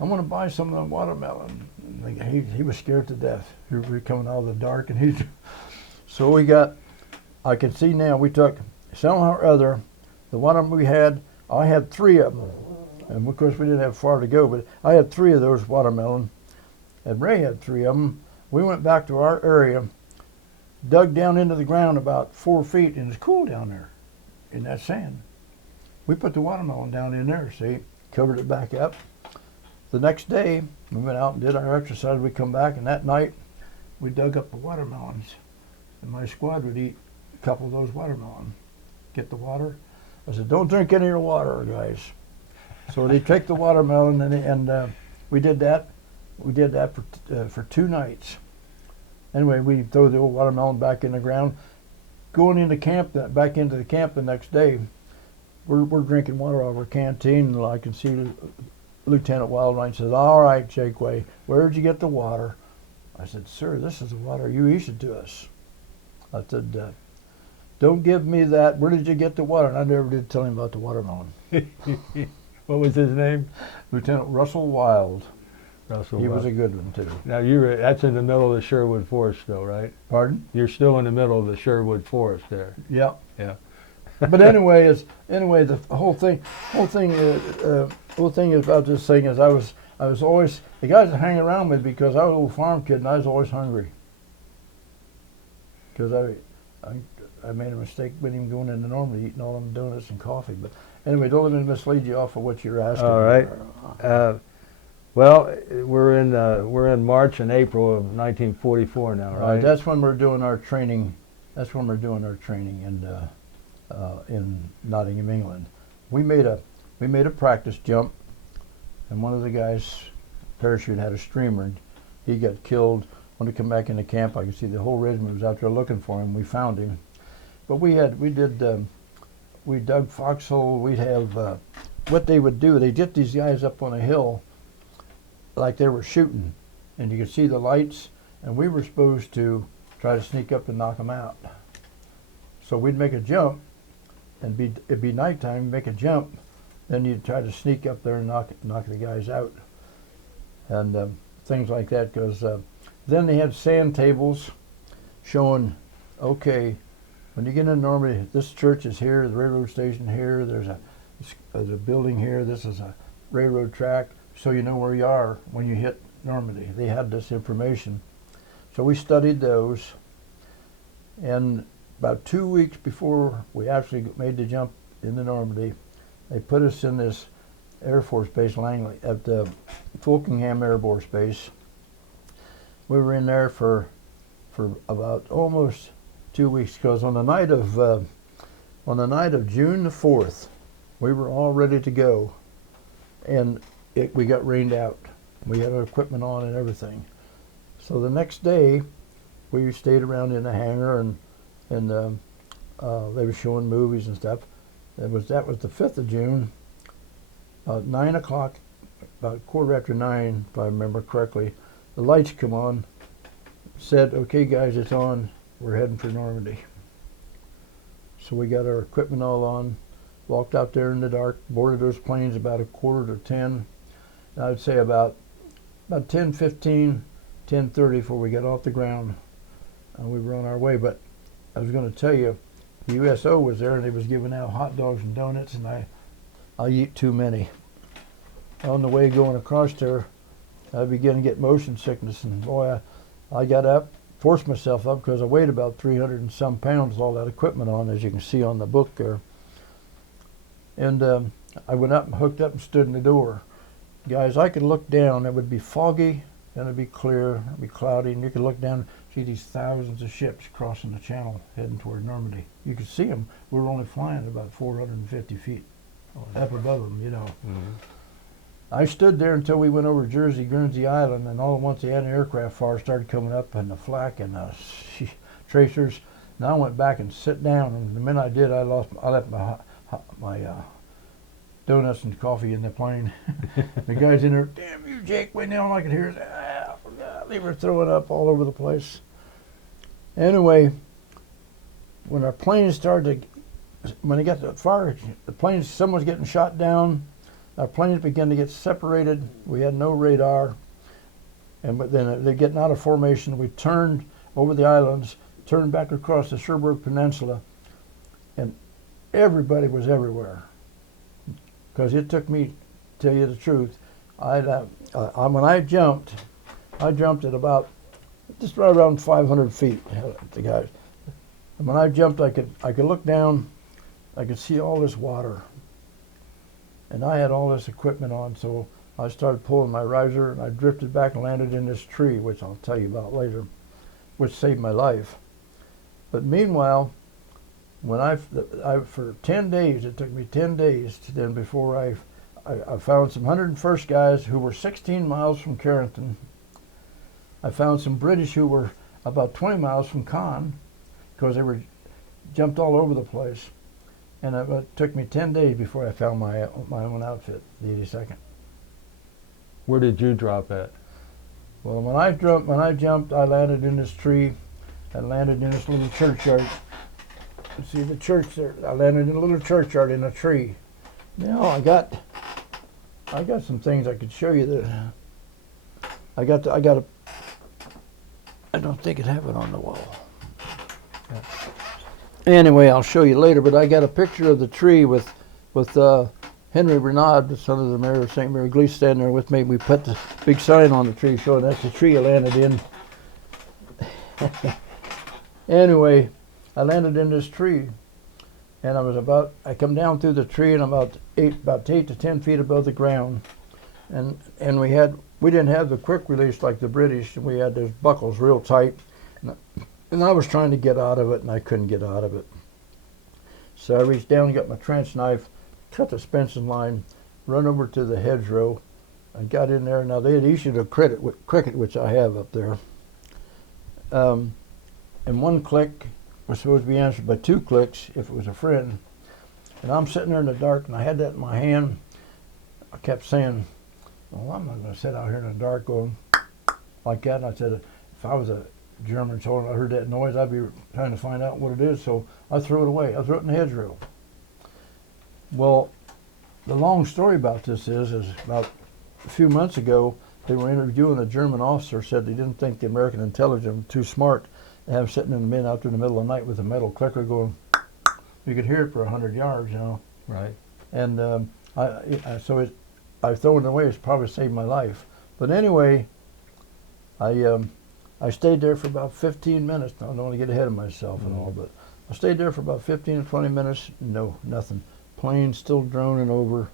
I want to buy some of the watermelon. He was scared to death. We were coming out of the dark, and so we got, I can see now, we took somehow or other, the watermelon we had, I had 3 of them. And of course we didn't have far to go, but I had 3 of those watermelon, and Ray had 3 of them. We went back to our area, dug down into the ground about 4 feet, and it's cool down there in that sand. We put the watermelon down in there, see, covered it back up. The next day, we went out and did our exercise. We come back, and that night, we dug up the watermelons. And my squad would eat a couple of those watermelon. Get the water. I said, don't drink any of your water, guys. So they take the watermelon, and we did that. We did that for 2 nights. Anyway, we throw the old watermelon back in the ground. Going into camp, back into the camp the next day, we're drinking water out of our canteen, and I can see Lieutenant Wildline says, all right, Jakeway, where'd you get the water? I said, sir, this is the water you issued to us. I said, don't give me that. Where did you get the water? And I never did tell him about the watermelon. What was his name? Lieutenant Russell Wild. Russell He Wild. was a good one, too. Now, that's in the middle of the Sherwood Forest, though, right? Pardon? You're still in the middle of the Sherwood Forest there. Yeah. Yeah. But anyway, the whole thing is about this thing is I was always, the guys that hang around me, because I was a little farm kid and I was always hungry. Because I made a mistake with him going into Normandy eating all them donuts and coffee. But anyway, don't let me mislead you off of what you're asking. All right. Well, we're in March and April of 1944 now, right? That's when we're doing our training. That's when we're doing our training in Nottingham, England. We made a practice jump, and one of the guys' parachute had a streamer, and he got killed. When he come back into camp, I could see the whole regiment was out there looking for him. We found him, but we dug foxhole. We'd have what they would do. They get these guys up on a hill, like they were shooting, and you could see the lights. And we were supposed to try to sneak up and knock them out. So we'd make a jump, and it'd be nighttime. Make a jump, then you'd try to sneak up there and knock the guys out, and things like that. Because then they had sand tables showing, okay, when you get into Normandy, this church is here, the railroad station here, there's a building here, this is a railroad track, so you know where you are when you hit Normandy. They had this information. So we studied those, and about 2 weeks before we actually made the jump into Normandy, they put us in this Air Force Base Langley at the Fulkingham Airborne Base. We were in there for about almost 2 weeks, because on the night of June the 4th, we were all ready to go, and we got rained out. We had our equipment on and everything. So the next day, we stayed around in the hangar, and they were showing movies and stuff. That was the 5th of June, about 9 o'clock, about 9:15, if I remember correctly. The lights come on, said, okay guys, it's on, we're heading for Normandy. So we got our equipment all on, walked out there in the dark, boarded those planes about 9:45. And I would say about 10:15, 10:30 before we got off the ground, and we were on our way. But I was going to tell you, the USO was there, and they was giving out hot dogs and donuts, and I eat too many. On the way going across there, I began to get motion sickness, and boy, I got up, forced myself up, because I weighed about 300 and some pounds with all that equipment on, as you can see on the book there. And I went up and hooked up and stood in the door. Guys, I could look down. It would be foggy, then it'd be clear, it'd be cloudy, and you could look down, see these thousands of ships crossing the channel, heading toward Normandy. You could see them. We were only flying at about 450 feet up above them, you know. Mm-hmm. I stood there until we went over Jersey, Guernsey Island, and all at once the anti-aircraft fire started coming up, and the flak and the tracers. And I went back and sit down, and the minute I did, I left my donuts and coffee in the plane. The guys in there, damn you, Jakeway, now all I could hear is, they were throwing up all over the place. Anyway, when our planes started to, when they got the fire, the planes, someone's getting shot down, our planes began to get separated. We had no radar, but then they're getting out of formation. We turned over the islands, turned back across the Cherbourg Peninsula, and everybody was everywhere. Because it took me, to tell you the truth, when I jumped at about just right around 500 feet. The guys, and when I jumped, I could look down, I could see all this water, and I had all this equipment on, so I started pulling my riser, and I drifted back and landed in this tree, which I'll tell you about later, which saved my life. But meanwhile, when I for 10 days, it took me 10 days to then before I found some 101st guys who were 16 miles from Carrington. I found some British who were about 20 miles from Caen, because they were jumped all over the place. And it took me 10 days before I found my own outfit, the 82nd. Where did you drop at? Well, when I jumped, I landed in this tree. I landed in this little churchyard. You see the church there? I landed in a little churchyard in a tree. Now I got some things I could show you that I don't think it have it on the wall. Yeah. Anyway, I'll show you later, but I got a picture of the tree with Henry Renaud, the son of the mayor of St. Mary Glees, standing there with me. We put the big sign on the tree showing that's the tree I landed in. Anyway, I landed in this tree, and I come down through the tree and I'm about 8 to 10 feet above the ground. And we didn't have the quick release like the British. We had those buckles real tight. And I was trying to get out of it, and I couldn't get out of it. So I reached down and got my trench knife, cut the suspension line, run over to the hedgerow. I got in there. Now, they had issued a cricket, which I have up there. And one click was supposed to be answered by 2 clicks if it was a friend. And I'm sitting there in the dark, and I had that in my hand. I kept saying, well, I'm not going to sit out here in the dark going like that. And I said, if I was a German soldier, I heard that noise, I'd be trying to find out what it is. So I threw it away. I threw it in the hedgerow. Well, the long story about this is about a few months ago, they were interviewing a German officer, said they didn't think the American intelligence was too smart to have sitting in the men out there in the middle of the night with a metal clicker going. You could hear it for 100 yards, you know. Right. And I throw it away. It's probably saved my life. But anyway, I stayed there for about 15 minutes. Now, I don't want to get ahead of myself and all, but I stayed there for about 15 to 20 minutes. No, nothing. Planes still droning over,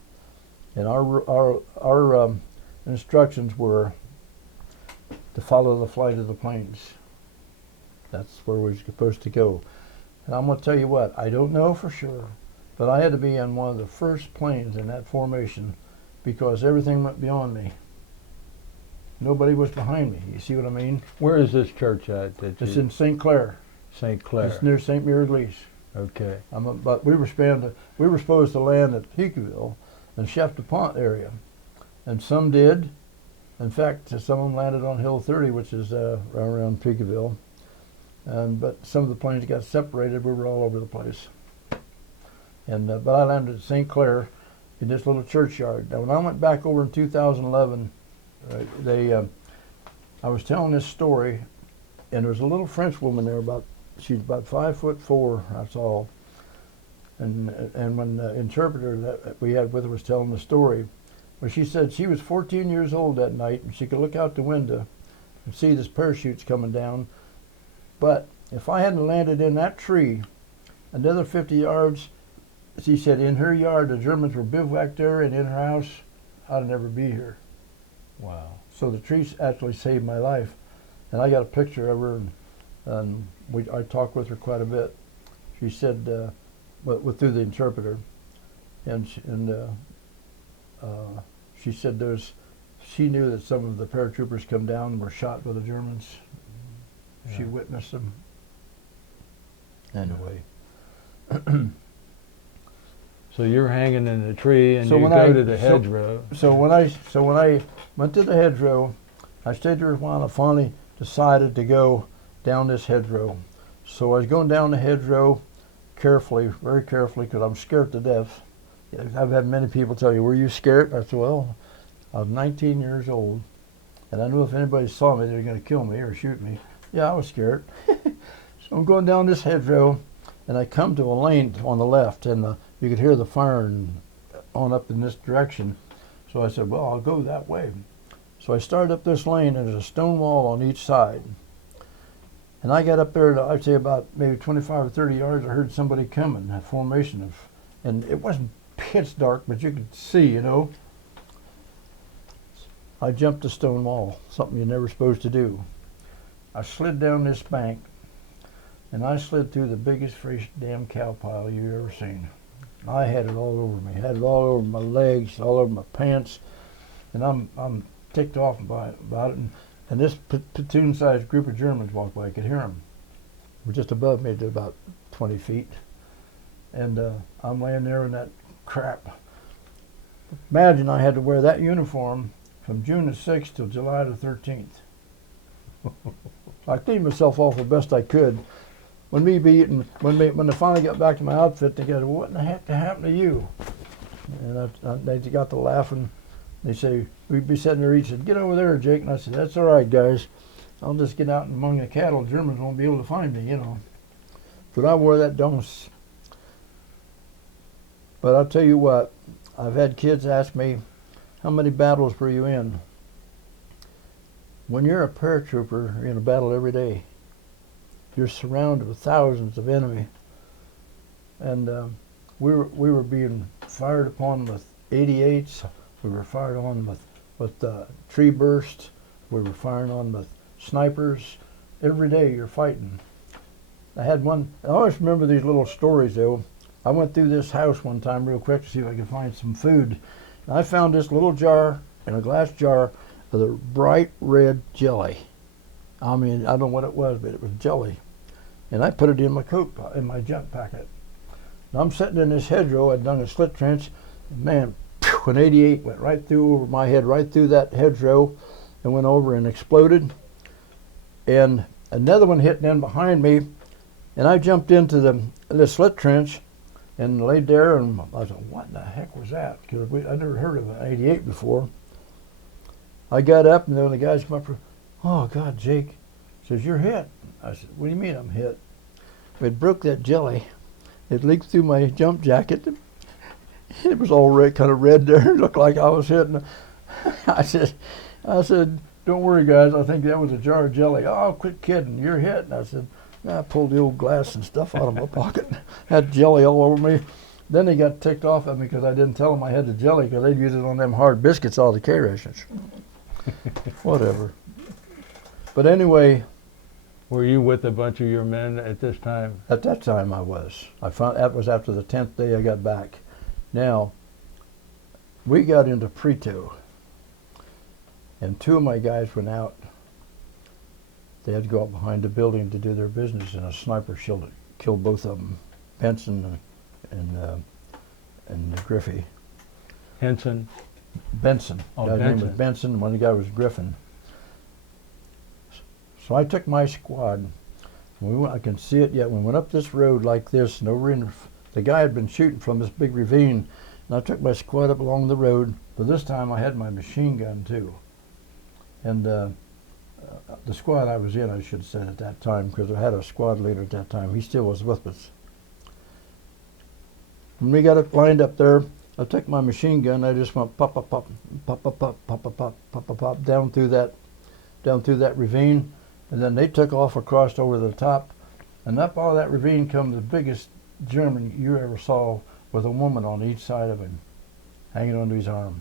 and our instructions were to follow the flight of the planes. That's where we were supposed to go. And I'm going to tell you what, I don't know for sure, but I had to be on one of the first planes in that formation because everything went beyond me. Nobody was behind me. You see what I mean? Where is this church at? It's in St. Clair. St. Clair. It's near St. Mary Glees. Okay. But we were supposed to land at Peekville and Chef de Pont area, and some did. In fact, some of them landed on Hill 30, which is around Peekville. But some of the planes got separated. We were all over the place. But I landed at St. Clair in this little churchyard. Now, when I went back over in 2011, I was telling this story, and there was a little French woman there she's about 5'4", that's all. And when the interpreter that we had with her was telling the story, well, she said she was 14 years old that night, and she could look out the window and see this parachutes coming down. But if I hadn't landed in that tree, another 50 yards, she said in her yard, the Germans were bivouacked there, and in her house, I'd never be here. Wow. So the trees actually saved my life. And I got a picture of her, and I talked with her quite a bit. She said, through the interpreter, and she said she knew that some of the paratroopers come down and were shot by the Germans. Yeah. She witnessed them. Anyway. So you're hanging in the tree, and you go to the hedgerow. So when I went to the hedgerow, I stayed there a while. I finally decided to go down this hedgerow. So I was going down the hedgerow carefully, very carefully, because I'm scared to death. I've had many people tell you, were you scared? I said, well, I was 19 years old, and I knew if anybody saw me, they were going to kill me or shoot me. Yeah, I was scared. So I'm going down this hedgerow, and I come to a lane on the left, and you could hear the firing on up in this direction. So I said, well, I'll go that way. So I started up this lane, and there's a stone wall on each side. And I got up there, I'd say about maybe 25 or 30 yards, I heard somebody coming, a formation of, and it wasn't pitch dark, but you could see, you know. I jumped the stone wall, something you're never supposed to do. I slid down this bank, and I slid through the biggest fresh damn cow pile you've ever seen. I had it all over me, had it all over my legs, all over my pants, and I'm ticked off about it. And this platoon-sized group of Germans walked by. I could hear them. They were just above me to about 20 feet. And I'm laying there in that crap. Imagine I had to wear that uniform from June the 6th till July the 13th. I cleaned myself off the best I could. When I finally got back to my outfit, they go, what in the heck happened to you? And they got to laughing. They say, we'd be sitting there, each said, get over there, Jake. And I said, that's all right, guys. I'll just get out among the cattle. Germans won't be able to find me, you know. But I wore that dunce. But I'll tell you what, I've had kids ask me, how many battles were you in? When you're a paratrooper, you're in a battle every day. You're surrounded with thousands of enemy. And we were being fired upon with 88s. We were fired on with tree bursts. We were firing on with snipers. Every day you're fighting. I had one, I always remember these little stories though. I went through this house one time real quick to see if I could find some food. And I found this little jar, in a glass jar, of a bright red jelly. I mean, I don't know what it was, but it was jelly. And I put it in my coat, in my jump packet. And I'm sitting in this hedgerow. I'd done a slit trench. And man, an 88 went right through over my head, right through that hedgerow, and went over and exploded. And another one hit in behind me, and I jumped into the slit trench and laid there, and I thought, what in the heck was that? Because I never heard of an 88 before. I got up, and then the guys come up, oh God, Jake, says, you're hit. I said, what do you mean I'm hit? It broke that jelly. It leaked through my jump jacket. It was all red, kind of red there. It looked like I was hit. I said, don't worry, guys. I think that was a jar of jelly. Oh, quit kidding. You're hit. And I said, I pulled the old glass and stuff out of my pocket. Had jelly all over me. Then they got ticked off at me because I didn't tell them I had the jelly because they'd use it on them hard biscuits, all the K rations. Whatever. But anyway. Were you with a bunch of your men at this time? At that time I was. That was after the 10th day I got back. Now, we got into Preto, and two of my guys went out. They had to go up behind the building to do their business, and a sniper killed both of them, Benson and Griffey. Henson? Benson. Oh, His Benson. name was Benson, one guy was Griffin. So I took my squad. I can see it yet. We went up this road like this, and over in the guy had been shooting from this big ravine, and I took my squad up along the road. But this time I had my machine gun too. And the squad I was in, I should have said at that time, because I had a squad leader at that time. He still was with us. When we got it lined up there, I took my machine gun. I just went pop, pop, pop, pop, pop, pop, pop, pop, pop, pop, pop, pop, down through that ravine, and then they took off across over the top, and up out of that ravine come the biggest German you ever saw, with a woman on each side of him, hanging onto his arm.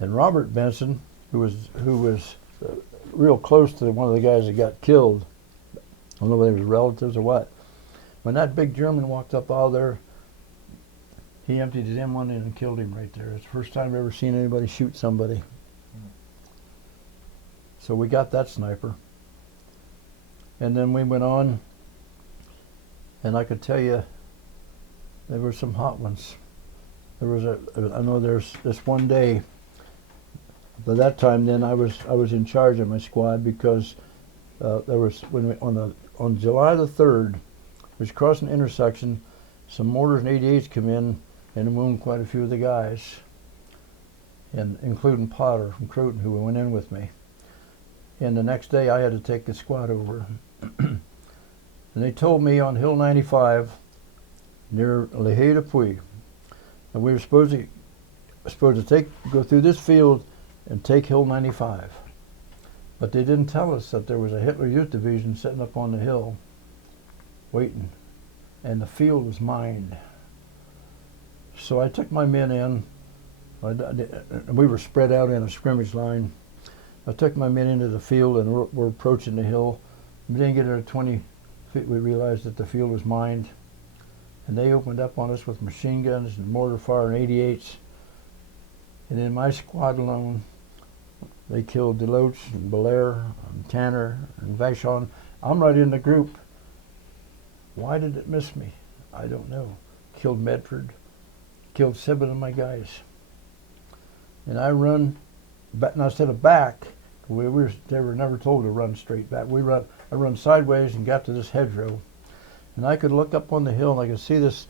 And Robert Benson, who was real close to one of the guys that got killed, I don't know whether they were relatives or what. When that big German walked up out there, he emptied his M1 in and killed him right there. It's the first time I've ever seen anybody shoot somebody. So we got that sniper. And then we went on, and I could tell you there were some hot ones. I know there's this one day, by that time then I was in charge of my squad, because there was, on July the 3rd, we was crossing an intersection, some mortars and 88s come in, and wound quite a few of the guys, and including Potter from Croton, who went in with me. And the next day I had to take the squad over. And they told me on Hill 95 near Le Haye de Puy, and we were supposed to go through this field and take Hill 95. But they didn't tell us that there was a Hitler Youth Division sitting up on the hill waiting, and the field was mined. So I took my men in. We were spread out in a scrimmage line. I took my men into the field, and we're approaching the hill. We didn't get there 20 feet. We realized that the field was mined, and they opened up on us with machine guns and mortar fire and 88s. And in my squad alone, they killed Deloach and Belair and Tanner and Vachon. I'm right in the group. Why did it miss me? I don't know. Killed Medford. Killed 7 of my guys. And I run back. Now instead of back, they were never told to run straight back. I run sideways and got to this hedgerow, and I could look up on the hill and I could see this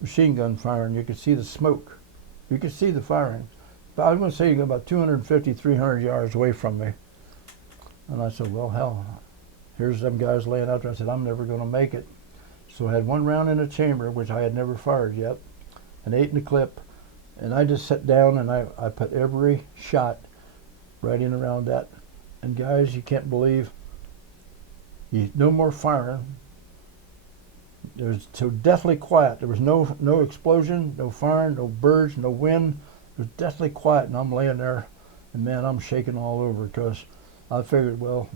machine gun firing. You could see the smoke. You could see the firing. But I was going to say about 250, 300 yards away from me. And I said, well, hell, here's them guys laying out there. I said, I'm never going to make it. So I had 1 round in the chamber, which I had never fired yet, and 8 in the clip. And I just sat down and I put every shot right in around that. And guys, you can't believe, no more firing. It was so deathly quiet. There was no explosion, no firing, no birds, no wind. It was deathly quiet, and I'm laying there, and man, I'm shaking all over because I figured, well,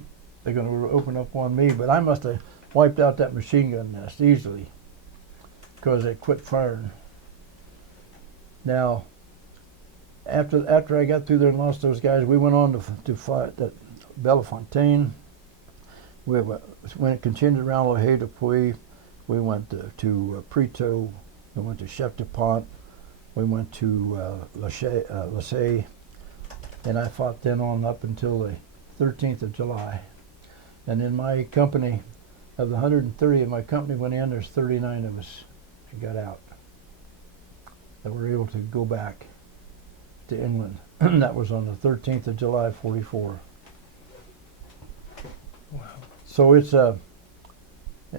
they're going to open up on me, but I must have wiped out that machine gun nest easily because they quit firing. Now, after I got through there and lost those guys, we went on to fight at Bellefontaine. We went continued around Le Haye de Puy. We went to Preto. We went to Chef de Pont. We went to Lassay, and I fought then on up until the 13th of July. And in my company, of the 130 of my company went in, there's 39 of us that got out, that were able to go back to England. That was on the 13th of July, 44. Wow. So it's and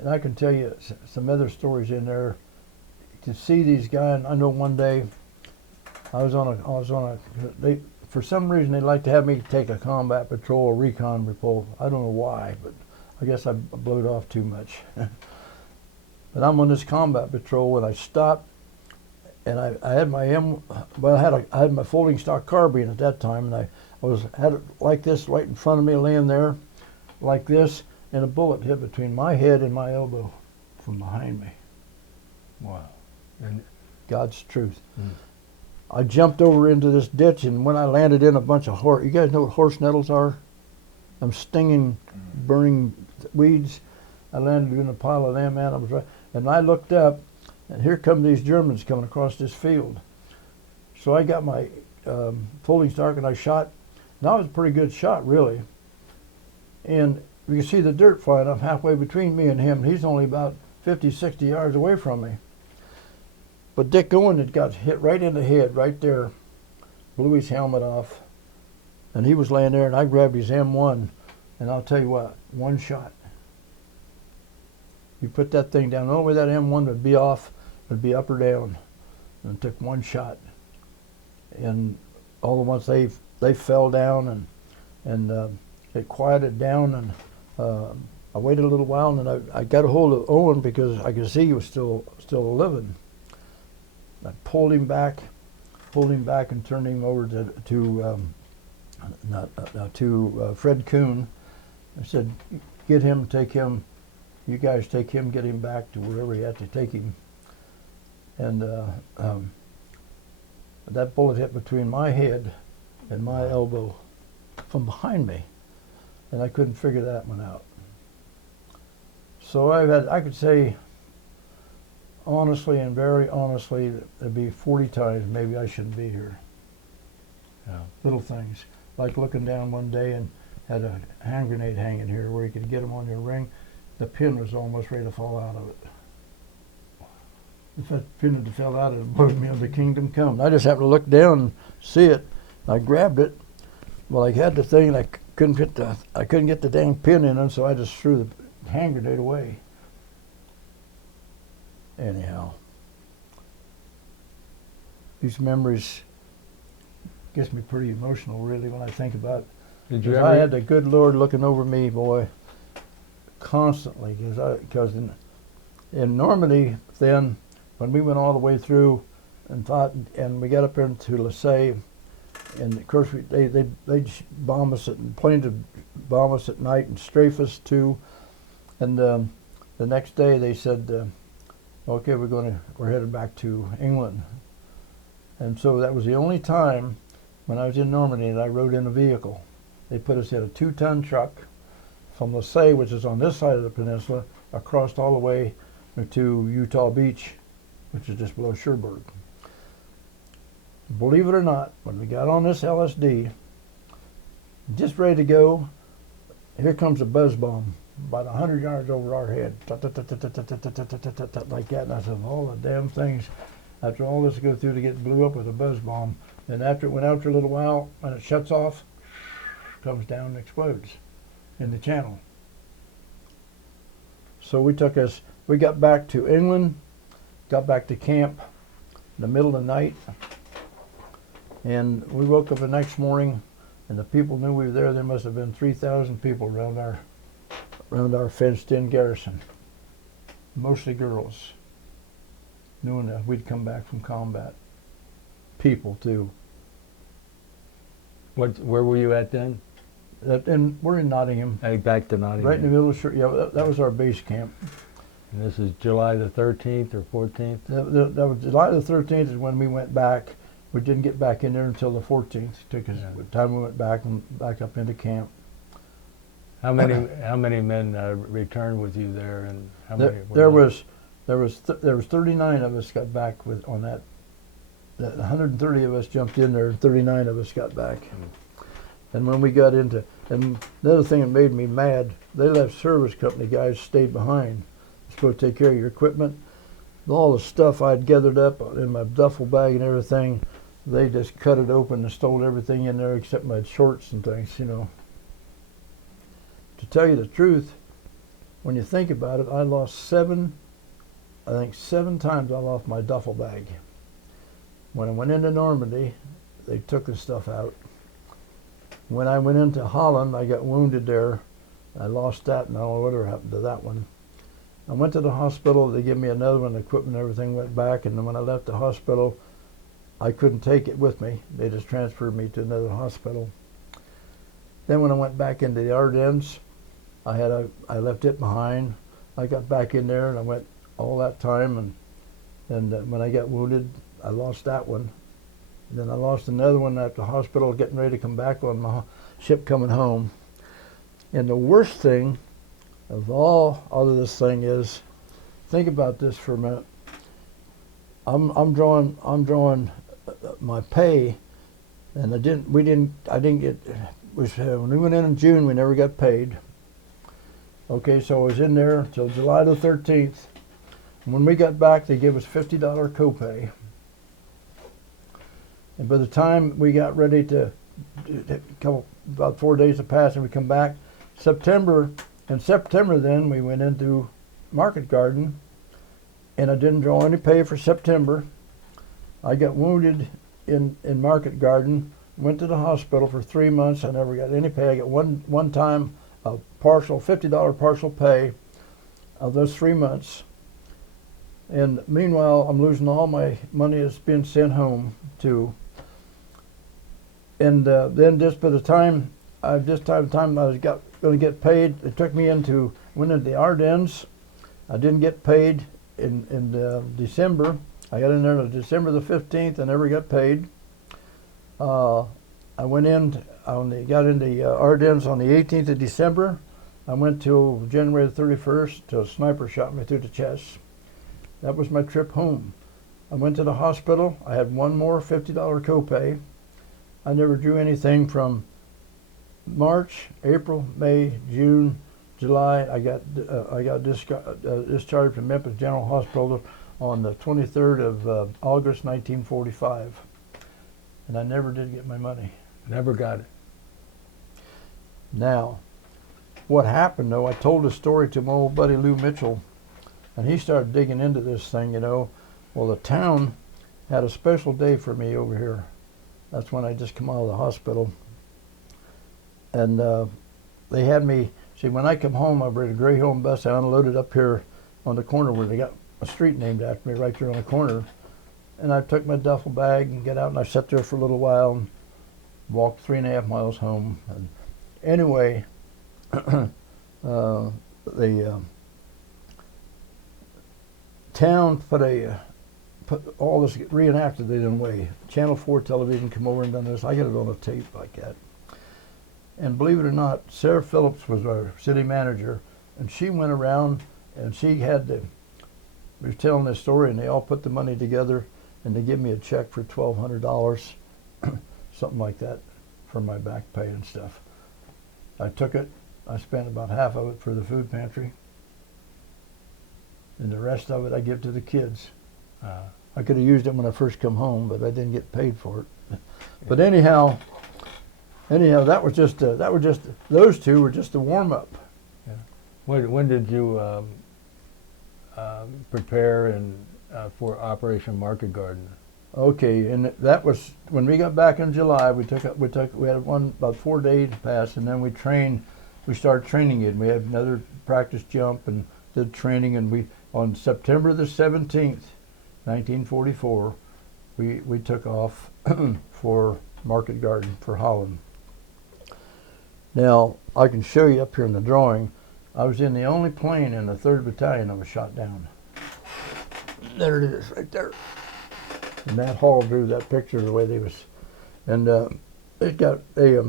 I can tell you some other stories in there. To see these guys, I know one day I was on a for some reason they like to have me take a combat patrol or recon patrol. I don't know why, but I guess I blew it off too much. But I'm on this combat patrol and I stopped, and I had my I had my folding stock carbine at that time, and I had it like this right in front of me, laying there like this, and a bullet hit between my head and my elbow from behind me. Wow. And God's truth. I jumped over into this ditch, and when I landed in a bunch of you guys know what horse nettles are? Them stinging, burning weeds. I landed in a pile of them, man. And I looked up, and here come these Germans coming across this field. So I got my folding stock and I shot. And I was a pretty good shot, really. And you can see the dirt flying up halfway between me and him. He's only about 50, 60 yards away from me. But Dick Owen had got hit right in the head, right there, blew his helmet off. And he was laying there, and I grabbed his M1, and I'll tell you what, 1 shot. You put that thing down, the only way that M1 would be off would be up or down. And it took 1 shot. And all at once they fell down, and it quieted down, and I waited a little while, and then I got a hold of Owen because I could see he was still living. I pulled him back and turned him over to Fred Kuhn. I said, get him, take him, you guys take him, get him back to wherever you have to take him. And that bullet hit between my head and my elbow from behind me, and I couldn't figure that one out. So I could say, honestly and very honestly, it'd be 40 times maybe I shouldn't be here. Yeah. Little things, like looking down one day and had a hand grenade hanging here where you could get them on your ring. The pin was almost ready to fall out of it. if that pin had fell out, it would blow me on the kingdom come. I just happened to look down and see it. I grabbed it. Well, I had the thing, and I couldn't get the dang pin in it, so I just threw the hand grenade away. Anyhow, these memories gets me pretty emotional, really, when I think about it. Did you I ever? had the good Lord looking over me, boy, constantly. Because in Normandy, then, when we went all the way through and fought, and we got up into Lassay, and of course they'd bomb us at planes would bomb us at night and strafe us too. And the next day they said, "Okay, we're headed back to England." And so that was the only time when I was in Normandy that I rode in a vehicle. They put us in a 2-ton truck from Lassay, which is on this side of the peninsula, across all the way to Utah Beach, which is just below Cherbourg. Believe it or not, when we got on this LSD, just ready to go, here comes a buzz bomb about 100 yards over our head, like that. And I said, all the damn things, after all this to go through to get blew up with a buzz bomb. And after it went out for a little while, when it shuts off, comes down and explodes in the channel. So we got back to England, got back to camp in the middle of the night, and we woke up the next morning, and the people knew we were there. There must have been 3,000 people around our fenced-in garrison, mostly girls, knowing that we'd come back from combat. People too. Where were you at then? And we're in Nottingham. Hey, back to Nottingham. Right in the middle of that was our base camp. And this is July the 13th or 14th? That was July the 13th is when we went back. We didn't get back in there until the 14th. It took us time we went back and back up into camp. How many men returned with you there, and how many? There was 39 of us got back on that. 130 of us jumped in there, and 39 of us got back. And when we got into, and the other thing that made me mad, they left service company guys stayed behind. They're supposed to take care of your equipment. All the stuff I'd gathered up in my duffel bag and everything, they just cut it open and stole everything in there except my shorts and things, you know. To tell you the truth, when you think about it, I lost 7 times I lost my duffel bag. When I went into Normandy, they took the stuff out. When I went into Holland, I got wounded there. I lost that, and I don't know whatever happened to that one. I went to the hospital. They gave me another one. The equipment and everything went back, and then when I left the hospital, I couldn't take it with me. They just transferred me to another hospital. Then when I went back into the Ardennes, I left it behind. I got back in there, and I went all that time, and when I got wounded, I lost that one. Then I lost another one at the hospital getting ready to come back on my ship coming home. And the worst thing of all of this thing is, think about this for a minute. I'm drawing my pay, and I didn't get, when we went in June, we never got paid. Okay, so I was in there till July the 13th. And when we got back, they gave us $50 copay. And by the time we got ready to, about 4 days had passed and we come back, in September then we went into Market Garden, and I didn't draw any pay for September. I got wounded in Market Garden, went to the hospital for 3 months. I never got any pay. I got one time a partial, $50 partial pay of those 3 months. And meanwhile, I'm losing all my money that's been sent home too. And then just by the time I was going to get paid, it took me went into the Ardennes. I didn't get paid in December. I got in there on December the 15th. I never got paid. I went in, got in the Ardennes on the 18th of December. I went till January the 31st till a sniper shot me through the chest. That was my trip home. I went to the hospital. I had one more $50 copay. I never drew anything from March, April, May, June, July. I got discharged from Memphis General Hospital on the 23rd of August 1945. And I never did get my money. Never got it. Now, what happened though, I told a story to my old buddy Lou Mitchell, and he started digging into this thing, you know. Well, the town had a special day for me over here. That's when I just come out of the hospital. And they had me, see, when I come home, I brought a Greyhound bus. I unloaded up here on the corner where they got a street named after me, right there on the corner. And I took my duffel bag and get out, and I sat there for a little while and walked 3.5 miles home. And anyway, the town put all this, reenacted it in a way. Channel 4 television come over and done this. I got it on a tape like that. And believe it or not, Sarah Phillips was our city manager, and she went around and she had to, we were telling this story, and they all put the money together, and they give me a check for $1,200, something like that, for my back pay and stuff. I took it. I spent about half of it for the food pantry, and the rest of it I give to the kids. I could have used it when I first come home, but I didn't get paid for it. But anyhow, that was just those two were just a warm up. Yeah. When did you prepare and for Operation Market Garden? Okay, and that was when we got back in July. We had one about 4 days pass, and then we started training it. We had another practice jump and did training, and we on September the 17th, 1944, we took off for Market Garden for Holland. Now I can show you up here in the drawing. I was in the only plane in the 3rd Battalion that was shot down. There it is, right there. And that Hall drew that picture the way they was, and it got a.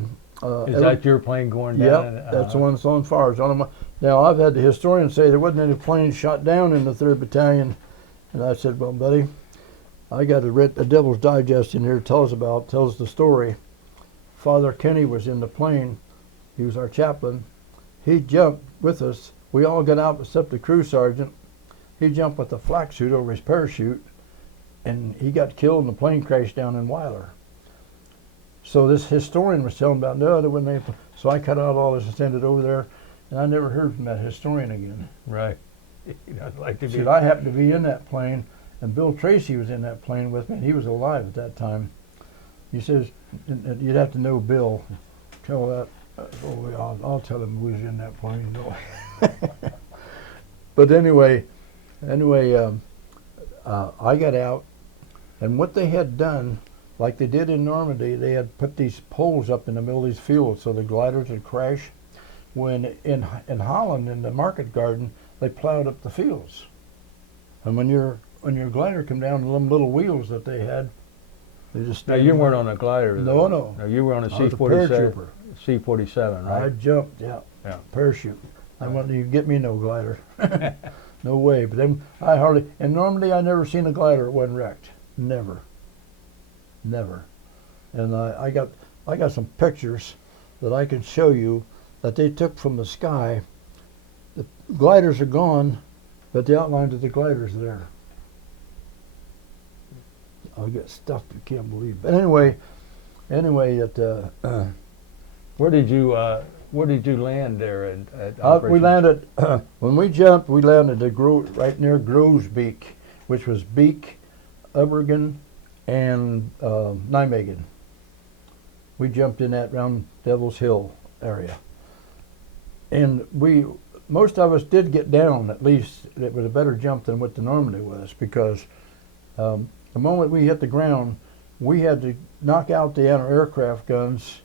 Is that your plane going down? Yep, that's the one that's on fire. It's on now I've had the historians say there wasn't any planes shot down in the 3rd Battalion, and I said, well, buddy, I got a Devil's Digest in here tells the story. Father Kenny was in the plane. He was our chaplain. He jumped with us. We all got out except the crew sergeant. He jumped with a flak suit over his parachute, and he got killed and the plane crashed down in Weiler. So this historian was telling about, no, there wasn't any. So I cut out all this and sent it over there, and I never heard from that historian again. Right. I'd like to be. I happened to be in that plane, and Bill Tracy was in that plane with me, and he was alive at that time. He says, and you'd have to know Bill. Tell that. I'll tell him who was in that plane. But anyway, I got out, and what they had done, like they did in Normandy, they had put these poles up in the middle of these fields so the gliders would crash. When in Holland, in the Market Garden, they plowed up the fields. And when your glider come down, the little wheels that they had, they just. Now you weren't on a glider. No, no. No, you were on a C-47. C-47, right? I jumped, yeah. Parachute. I wanted you get me no glider. No way. But then in Normandy I never seen a glider that wasn't wrecked. Never. And I got some pictures that I can show you that they took from the sky. The gliders are gone, but the outlines of the gliders are there. I get stuff you can't believe. But anyway, Where did you land there at Operation? We landed when we jumped. We landed right near Grosbeek, which was Beek, Ubergen, and Nijmegen. We jumped in that round Devil's Hill area, and most of us did get down. At least it was a better jump than what the Normandy was, because the moment we hit the ground, we had to knock out the anti-aircraft guns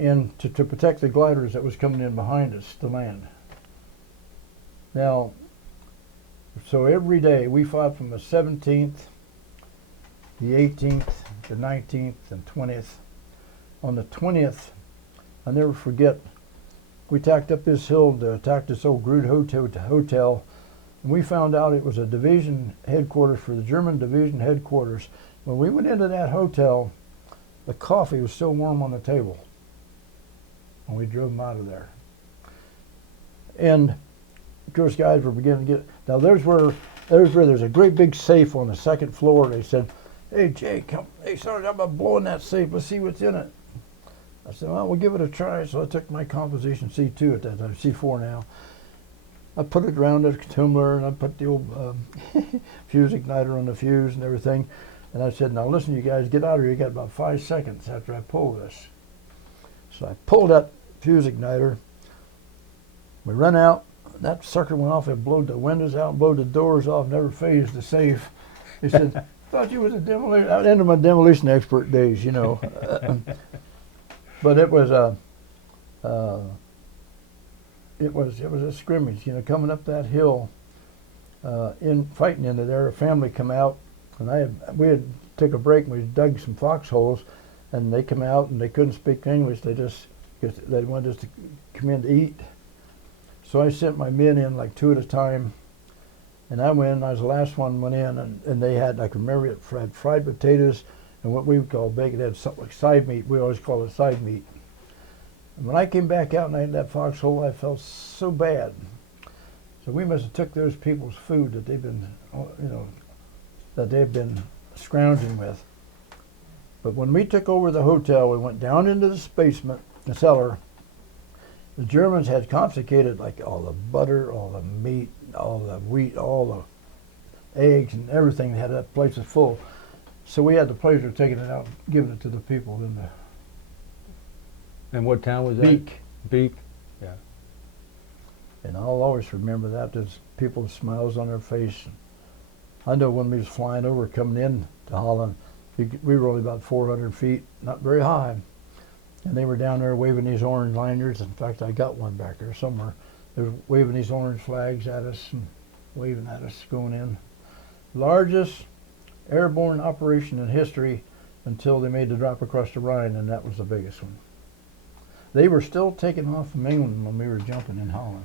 and to protect the gliders that was coming in behind us to land. Now, so every day we fought from the 17th, the 18th, the 19th, and 20th. On the 20th, I'll never forget, we tacked up this hill to attack this old Groot hotel, and we found out it was a division headquarters for the German division headquarters. When we went into that hotel, the coffee was still warm on the table when we drove them out of there. And of course, guys were beginning to get, now there's where there's a great big safe on the second floor. They said, "Hey Jay, come, hey Sergeant, how about blowing that safe? Let's see what's in it." I said, "Well, we'll give it a try." So I took my composition C2 at that time, C4 now. I put it around the tumbler, and I put the old fuse igniter on the fuse and everything. And I said, "Now listen, you guys, get out of here. You got about 5 seconds after I pull this." So I pulled that fuse igniter. We run out. That sucker went off. It blew the windows out, blew the doors off, never phased the safe. He said, "Thought you was a demolition." I ended my demolition expert days, you know. But it was a scrimmage, you know, coming up that hill, in fighting into there. A family come out, and we had took a break and we dug some foxholes, and they come out and they couldn't speak English. They wanted us to come in to eat. So I sent my men in like 2 at a time, and I went. I was the last one went in, and they had, I can remember it, had fried potatoes and what we would call bacon. It had something like side meat. We always call it side meat. And when I came back out and I had that foxhole, I felt so bad. So we must have took those people's food that they've been, you know, that they've been scrounging with. But when we took over the hotel, we went down into the basement, the cellar. The Germans had confiscated like all the butter, all the meat, all the wheat, all the eggs and everything. They had that place was full. So we had the pleasure of taking it out and giving it to the people in the And what town was that? Beak. Beak, yeah. And I'll always remember that. There's people with smiles on their face. I know when we was flying over, coming in to Holland, we were only about 400 feet, not very high. And they were down there waving these orange lanyards. In fact, I got one back there somewhere. They were waving these orange flags at us and waving at us going in. Largest airborne operation in history until they made the drop across the Rhine, and that was the biggest one. They were still taking off from England when we were jumping in Holland.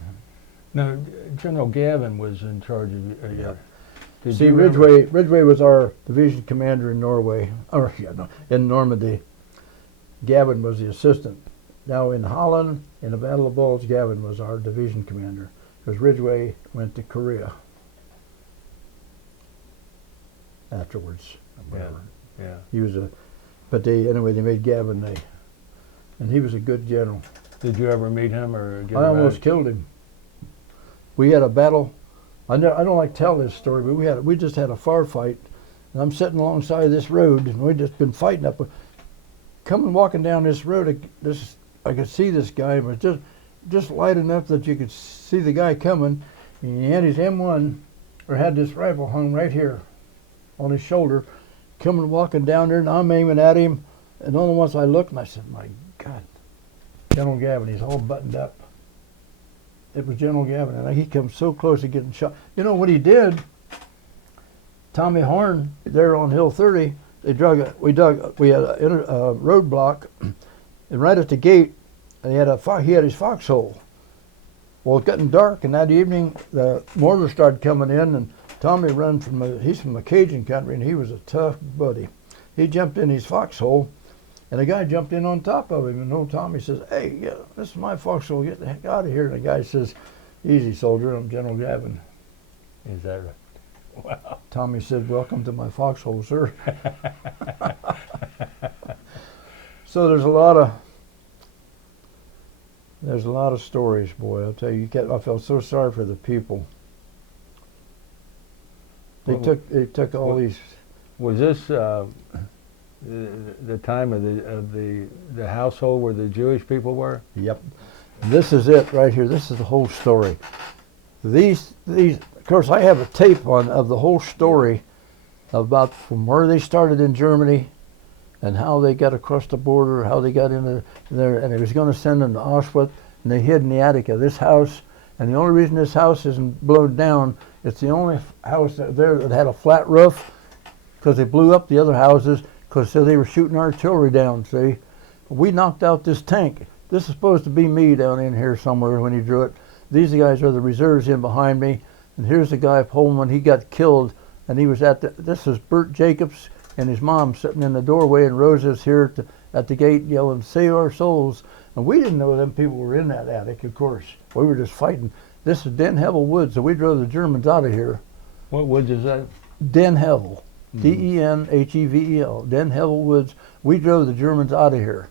No, General Gavin was in charge of Yeah. Did See, you remember- Ridgway was our division commander in Norway, in Normandy. Gavin was the assistant. Now in Holland, in the Battle of Bulge, Gavin was our division commander, because Ridgway went to Korea afterwards. Whatever. Yeah. He was they made Gavin and he was a good general. Did you ever meet him or get I almost around? killed him. We had a battle. I don't like to tell this story, but we just had a firefight, and I'm sitting alongside this road, and we'd just been fighting up. Coming walking down this road, I could see this guy, but just light enough that you could see the guy coming, and he had his M1, or had this rifle hung right here on his shoulder, coming walking down there, and I'm aiming at him, and only once I looked, and I said, "My God, General Gavin, he's all buttoned up." It was General Gavin, and he comes so close to getting shot. You know what he did? Tommy Horn, there on Hill 30, we had a roadblock, and right at the gate, he had his foxhole. Well, it getting dark, and that evening, the mortars started coming in, and Tommy he's from the Cajun country, and he was a tough buddy. He jumped in his foxhole, and the guy jumped in on top of him, and old Tommy says, "Hey, yeah, this is my foxhole, get the heck out of here." And the guy says, "Easy, soldier, I'm General Gavin." Is that right? Wow. Tommy said, "Welcome to my foxhole, sir." So there's a lot of stories, boy. I'll tell you, I felt so sorry for the people. They took all these. Was this the time of the household where the Jewish people were? Yep. This is it right here. This is the whole story. These of course I have a tape of the whole story about from where they started in Germany and how they got across the border, how they got into there, and they was going to send them to Auschwitz, and they hid in the attic of this house. And the only reason this house isn't blown down, it's the only house there that had a flat roof, because they blew up the other houses because they were shooting artillery down, see. We knocked out this tank. This is supposed to be me down in here somewhere when he drew it. These guys are the reserves in behind me. And here's the guy Pullman, he got killed. And he was this is Bert Jacobs and his mom sitting in the doorway, and Rosa's here at the gate yelling, "Save our souls." And we didn't know them people were in that attic, of course. We were just fighting. This is Den Hevel Woods, so we drove the Germans out of here. What woods is that? Den Hevel. Mhm. Denhevel. Den Hevel Woods. We drove the Germans out of here.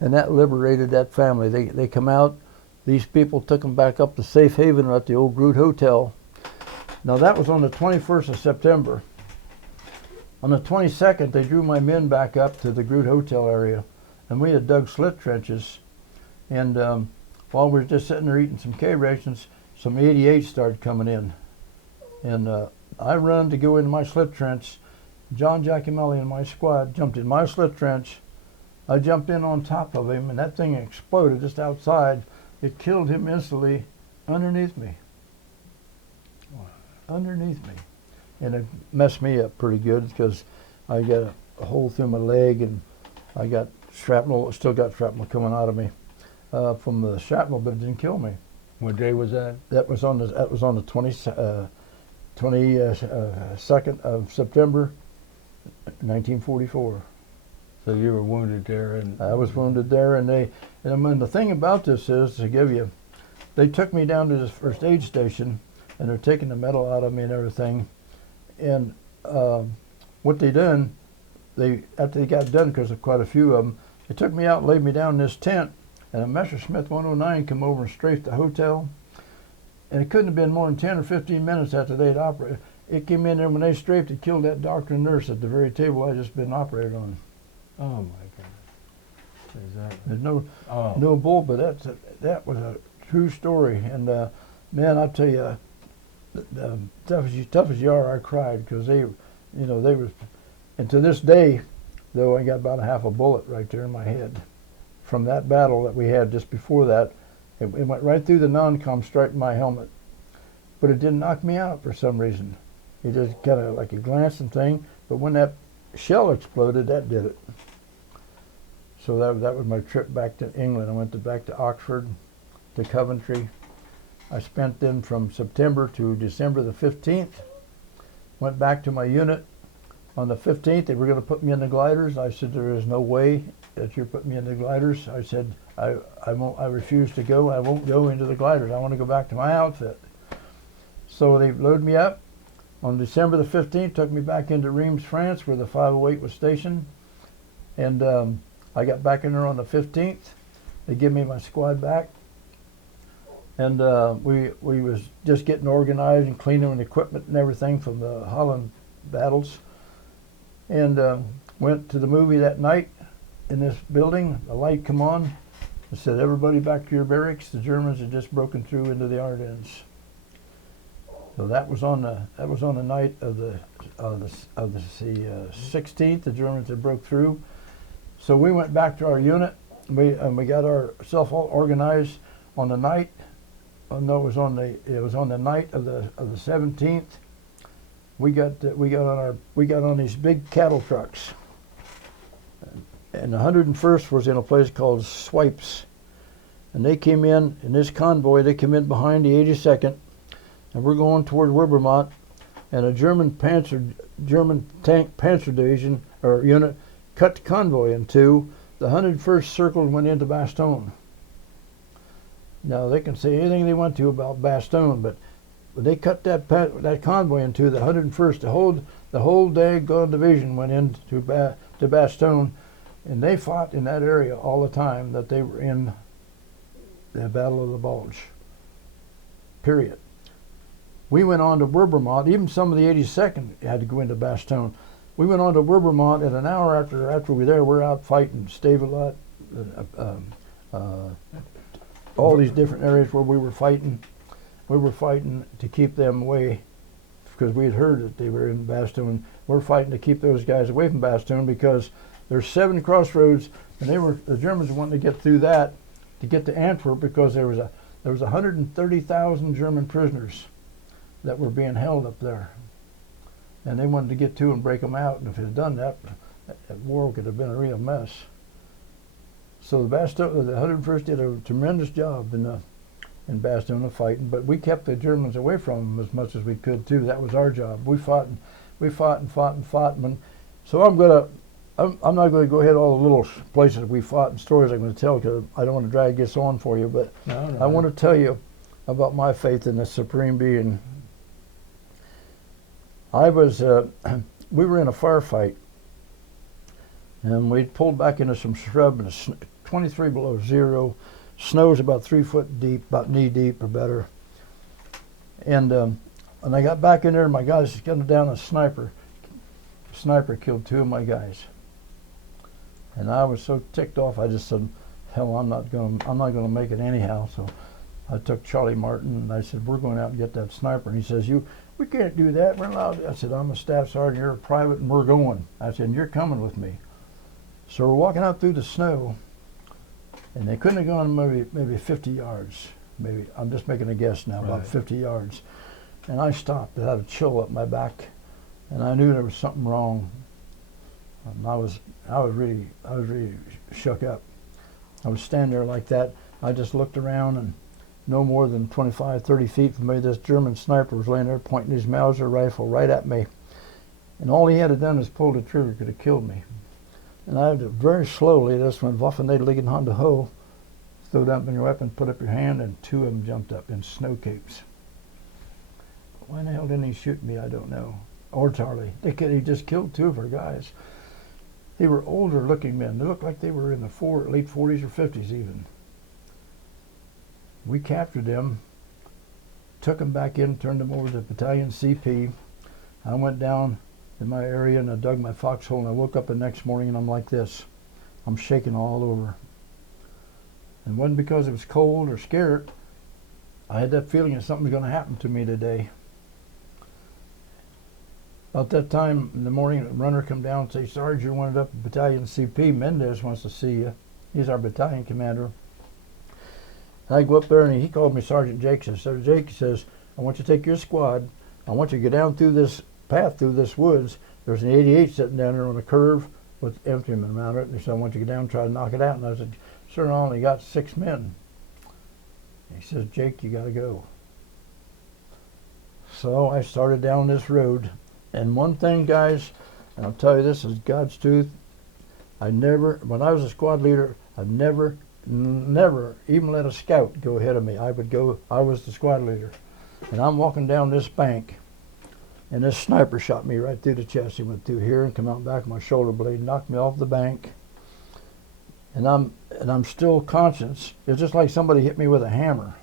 And that liberated that family. They come out. These people took them back up to Safe Haven at the old Groot Hotel. Now that was on the 21st of September. On the 22nd, they drew my men back up to the Groot Hotel area. And we had dug slit trenches. And while we were just sitting there eating some K rations, some 88s started coming in. And I run to go into my slit trench. John Giacomelli and my squad jumped in my slit trench. I jumped in on top of him, and that thing exploded just outside. It killed him instantly underneath me. Underneath me. And it messed me up pretty good because I got a hole through my leg, and I got shrapnel, still got shrapnel coming out of me from the shrapnel, but it didn't kill me. What day was that? That was on the 22nd of September, 1944. So you were wounded there, and I was wounded there, and I mean, the thing about this is, to give you, they took me down to this first aid station, and they're taking the metal out of me and everything. And what they done, after they got done, because of quite a few of them, they took me out and laid me down in this tent, and a Messerschmitt 109 come over and strafed the hotel. And it couldn't have been more than 10 or 15 minutes after they'd operated. It came in there, when they strafed it, killed that doctor and nurse at the very table I just been operated on. oh my God. Exactly. There's no bull, but that was a true story. And man, I tell you, tough as you are, I cried because they were, and to this day, though, I got about a half a bullet right there in my head from that battle that we had just before that. It went right through the non-com, straight in my helmet, but it didn't knock me out for some reason. It just kind of like a glancing thing. But when that shell exploded, that did it. So that was my trip back to England. I went back to Oxford, to Coventry. I spent then from September to December the 15th. Went back to my unit. On the 15th, they were going to put me in the gliders. I said, there is no way that you're putting me in the gliders. I said, I refuse to go. I won't go into the gliders. I want to go back to my outfit. So they loaded me up. On December the 15th, took me back into Reims, France, where the 508 was stationed. And I got back in there on the 15th. They give me my squad back. And we was just getting organized and cleaning and equipment and everything from the Holland battles. And went to the movie that night in this building. The light come on. It said, everybody back to your barracks. The Germans had just broken through into the Ardennes. So that was on the night of the 16th. The Germans had broke through. So we went back to our unit. We got ourselves all organized on the night. Oh, no, it was on the night of the 17th. We got on these big cattle trucks, and the 101st was in a place called Swipes, and they came in this convoy. They came in behind the 82nd, and we're going toward Wibbermont, and a German tank panzer division or unit cut the convoy in two. The 101st circled and went into Bastogne. Now they can say anything they want to about Bastogne, but they cut that convoy into the 101st. The whole daggone division went into to Bastogne, and they fought in that area all the time that they were in the Battle of the Bulge. Period. We went on to Wibbermont. Even some of the 82nd had to go into Bastogne. We went on to Wibbermont, and an hour after we were there, we're out fighting Stavelot, all these different areas where we were fighting. We were fighting to keep them away because we had heard that they were in Bastogne. We're fighting to keep those guys away from Bastogne because there's 7 crossroads, and the Germans wanted to get through that to get to Antwerp because there was 130,000 German prisoners that were being held up there, and they wanted to get to and break them out. And if it had done that, that war could have been a real mess. So the 101st did a tremendous job in Bastogne fighting, but we kept the Germans away from them as much as we could too. That was our job. We fought and fought. So I'm not going to go ahead all the little places we fought and stories I'm going to tell because I don't want to drag this on for you. But no. I want to tell you about my faith in the Supreme Being. I was, we were in a firefight, and we pulled back into some shrub, and it's 23 below zero. Snow's about 3 foot deep, about knee deep or better. And when I got back in there, my guys gunned down a sniper. The sniper killed 2 of my guys. And I was so ticked off, I just said, hell, I'm not gonna make it anyhow. So I took Charlie Martin and I said, we're going out and get that sniper. And he says, we can't do that. We're allowed. I said, I'm a staff sergeant, you're a private, and we're going. I said, and you're coming with me. So we're walking out through the snow, and they couldn't have gone maybe 50 yards. Maybe, I'm just making a guess now, about 50 yards. And I stopped. I had a chill up my back, and I knew there was something wrong. I was really shook up. I was standing there like that. I just looked around, and no more than 25, 30 feet from me, this German sniper was laying there pointing his Mauser rifle right at me. And all he had done is pull the trigger, could have killed me. And I did very slowly, that's when Waffen nicht liegen Hand ho, throw down your weapon, put up your hand, and 2 of them jumped up in snow capes. Why in the hell didn't he shoot me? I don't know. Or Charlie. He just killed 2 of our guys. They were older looking men. They looked like they were in the late 40s or 50s even. We captured them, took them back in, turned them over to Battalion CP. I went down in my area and I dug my foxhole, and I woke up the next morning and I'm like this. I'm shaking all over. And it wasn't because it was cold or scared. I had that feeling that something was going to happen to me today. About that time in the morning, the runner come down and say, Sarge, you're wanted up at Battalion CP. Mendez wants to see you. He's our battalion commander. I go up there and he called me Sergeant Jake. So Jake says, I want you to take your squad. I want you to go down through this path, through this woods. There's an 88 sitting down there on a curve with infantrymen around it. And he said, I want you to go down and try to knock it out. And I said, sir, I only got 6 men. He says, Jake, you got to go. So I started down this road. And one thing, guys, and I'll tell you this is God's truth, when I was a squad leader, I'd never even let a scout go ahead of me. I was the squad leader. And I'm walking down this bank, and this sniper shot me right through the chest. He went through here and come out back of my shoulder blade, knocked me off the bank. And I'm still conscious. It's just like somebody hit me with a hammer.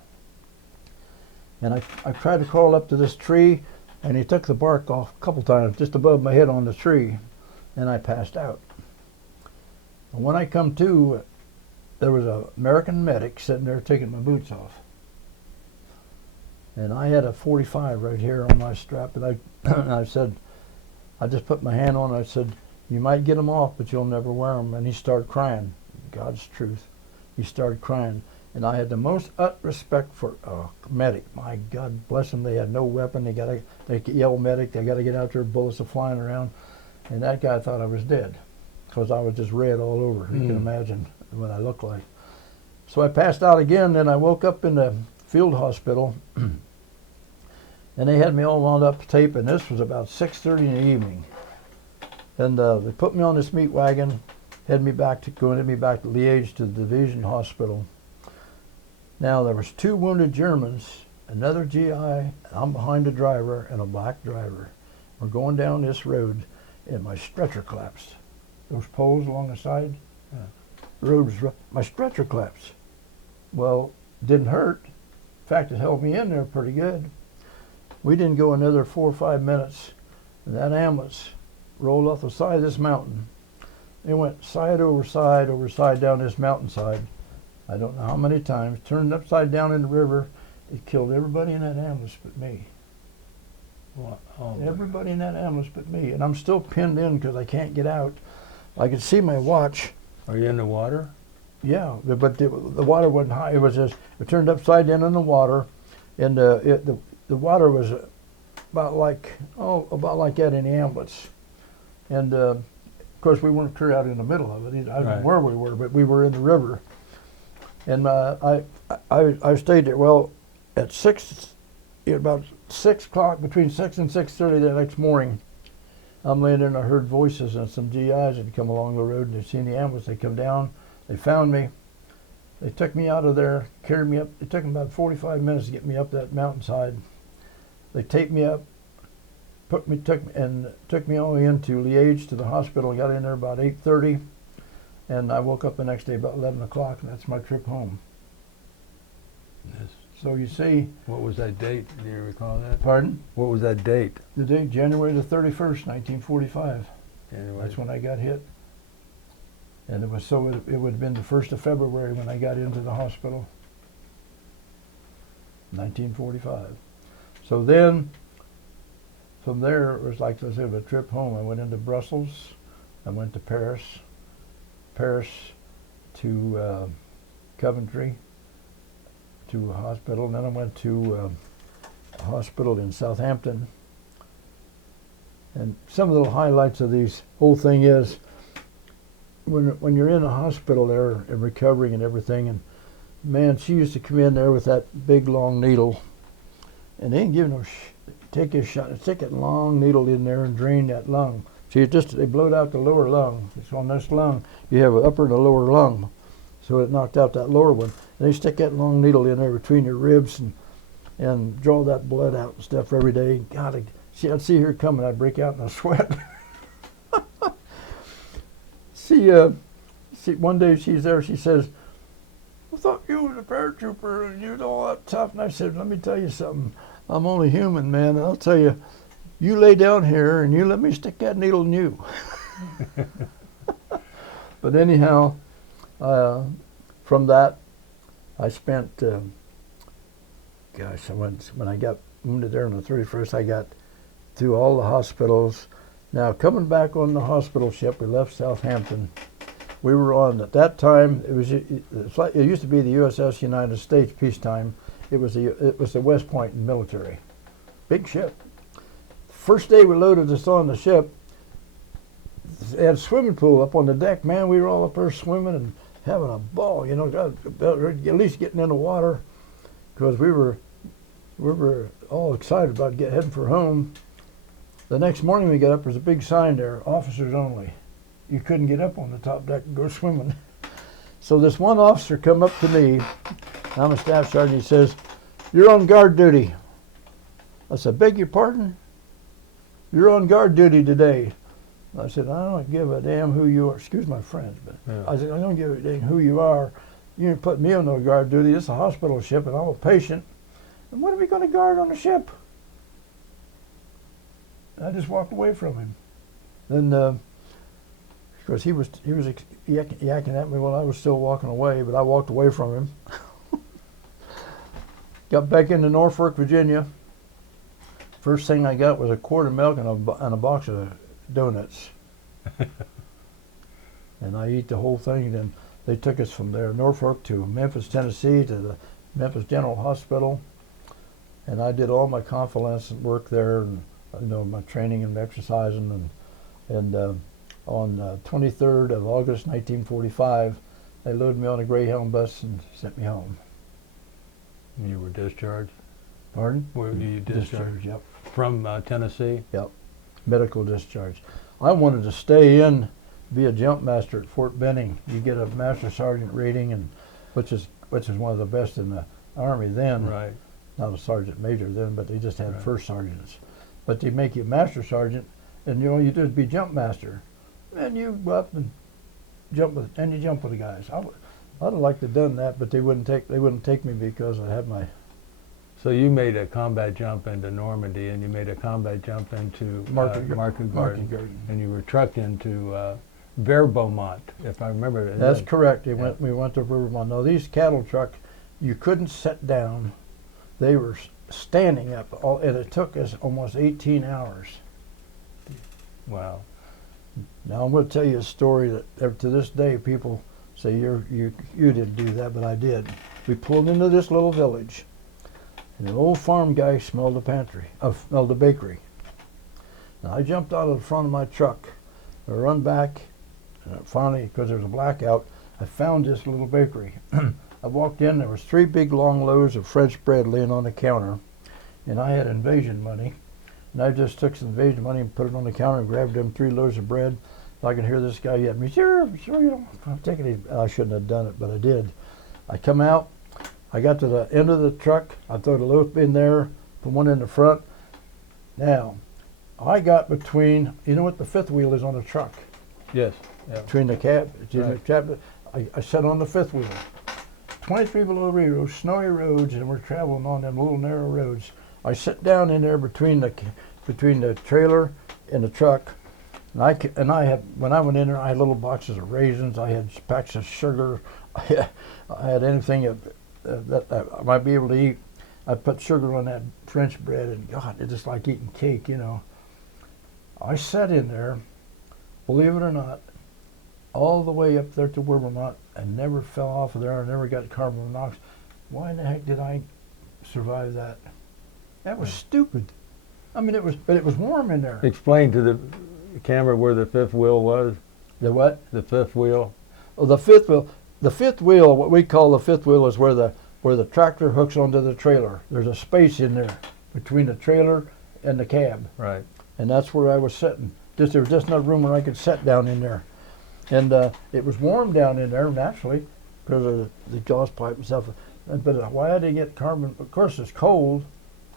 And I tried to crawl up to this tree, and he took the bark off a couple times just above my head on the tree, and I passed out. And when I come to, there was an American medic sitting there taking my boots off. And I had a 45 right here on my strap, and I said, I just put my hand on it, I said, you might get them off, but you'll never wear them. And he started crying. God's truth. He started crying. And I had the most respect for a medic. My God bless them. They had no weapon. They yell medic. They got to get out there. Bullets are flying around. And that guy thought I was dead because I was just red all over. You can imagine what I looked like. So I passed out again. Then I woke up in the field hospital. And they had me all wound up tape. And this was about 6:30 in the evening. And they put me on this meat wagon, going me back to Liège to the division hospital. Now there was 2 wounded Germans, another GI, and I'm behind the driver and a black driver. We're going down this road, and my stretcher collapsed. Those poles along the side, my stretcher collapsed. Well, didn't hurt. In fact, it held me in there pretty good. We didn't go another 4 or 5 minutes, and that ambulance rolled off the side of this mountain. It went side over side down this mountainside. I don't know how many times, turned upside down in the river. It killed everybody in that ambulance but me. Wow. Oh, everybody in that ambulance but me. And I'm still pinned in because I can't get out. I could see my watch. Are you in the water? Yeah, but the water wasn't high. It was just, it turned upside down in the water. And the water was about like that in the ambulance. And of course we weren't clear out in the middle of it. I don't know where we were, but we were in the river. And I stayed there. Well, at about 6 o'clock, between 6 and 6:30 the next morning, I'm laying there and I heard voices, and some GIs had come along the road and they'd seen the ambulance. They come down, they found me, they took me out of there, carried me up. It took them about 45 minutes to get me up that mountainside. They taped me up, took me all the way into Liège to the hospital. Got in there about 8:30, and I woke up the next day about 11 o'clock, and that's my trip home. Yes. So you see. What was that date? Do you recall that? Pardon? What was that date? The date, January the 31st, 1945. January. That's when I got hit. And it would have been the 1st of February when I got into the hospital. 1945. So then, from there, it was like I said, a trip home. I went into Brussels. I went to Paris to Coventry, to a hospital. And then I went to a hospital in Southampton. And some of the highlights of these whole thing is when you're in a hospital there and recovering and everything, and man, she used to come in there with that big long needle, and they didn't give no take a shot, stick that long needle in there and drain that lung. See, they blowed out the lower lung. It's on this lung. You have an upper and a lower lung, so it knocked out that lower one. And they stick that long needle in there between your ribs and draw that blood out and stuff every day. God, I'd see her coming, I'd break out in a sweat. One day she's there, she says, I thought you was a paratrooper and you're all that tough. And I said, let me tell you something. I'm only human, man. And I'll tell you, you lay down here and you let me stick that needle in you. But anyhow, from that, I spent, when I got wounded there on the 31st, I got through all the hospitals. Now, coming back on the hospital ship, we left Southampton. We were on, at that time, it used to be the USS United States peacetime. It was the West Point military. Big ship. First day we loaded us on the ship, they had a swimming pool up on the deck. Man, we were all up there swimming and having a ball, you know, at least getting in the water, because we were all excited about heading for home. The next morning we got up, there's a big sign there, officers only. You couldn't get up on the top deck and go swimming. So this one officer come up to me, I'm a staff sergeant, he says, you're on guard duty. I said, beg your pardon? You're on guard duty today. I said, I don't give a damn who you are. Excuse my French, but yeah. I said, I don't give a damn who you are. You didn't put me on no guard duty. It's a hospital ship and I'm a patient. And what are we going to guard on the ship? I just walked away from him. Then, of course, he was yakking at me while I was still walking away, but I walked away from him. Got back into Norfolk, Virginia. First thing I got was a quart of milk and a box of donuts. And I eat the whole thing. Then they took us from there, Norfolk, to Memphis, Tennessee, to the Memphis General Hospital. And I did all my convalescent work there, and you know, my training and exercising, and on 23rd of August 1945, they loaded me on a Greyhound bus and sent me home. You were discharged? Pardon? Were you discharged? Yep. From Tennessee? Yep. Medical discharge. I wanted to stay in, be a jump master at Fort Benning. You get a master sergeant rating, and which is one of the best in the Army then. Right. Not a sergeant major then, but they just had right. first sergeants. But they make you master sergeant, and you know you do is be jump master, and you go up and jump with the guys. I'd have liked to have done that, but they wouldn't take me because I had my. So you made a combat jump into Normandy, and you made a combat jump into Market Garden, and you were trucked into Beaumont, if I remember. That's correct. We went to Beaumont. Now these cattle trucks, you couldn't sit down; they were standing up, and it took us almost 18 hours. Wow. Now I'm going to tell you a story that to this day people say you didn't do that, but I did. We pulled into this little village, and an old farm guy smelled the bakery. And I jumped out of the front of my truck. I run back, and finally, because there was a blackout, I found this little bakery. I walked in, there was 3 big long loaves of French bread laying on the counter, and I had invasion money. And I just took some invasion money and put it on the counter and grabbed them 3 loaves of bread. I can hear this guy yet me, sure, you don't. I'm taking it. I shouldn't have done it, but I did. I come out, I got to the end of the truck, I threw the loaf in there, put one in the front. Now, I got between, you know what the fifth wheel is on a truck? Yes. Yeah. Between the cab, Right. I sat on the fifth wheel. 23 below zero, snowy roads, and we're traveling on them little narrow roads. I sit down in there between the trailer and the truck, and I had, when I went in there, I had little boxes of raisins, I had packs of sugar, I had anything that I might be able to eat. I put sugar on that French bread, and God, it's just like eating cake, you know. I sat in there, believe it or not, all the way up there to Vermont, and never fell off of there. I never got carbon monoxide. Why in the heck did I survive that? That was stupid. I mean, but it was warm in there. Explain to the camera where the fifth wheel was. The what? The fifth wheel. Oh, the fifth wheel. The fifth wheel, what we call the fifth wheel, is where the tractor hooks onto the trailer. There's a space in there between the trailer and the cab. Right. And that's where I was sitting. There was just enough room where I could sit down in there. And it was warm down in there naturally because of the exhaust pipe and stuff. But why I didn't get carbon? Of course, it's cold,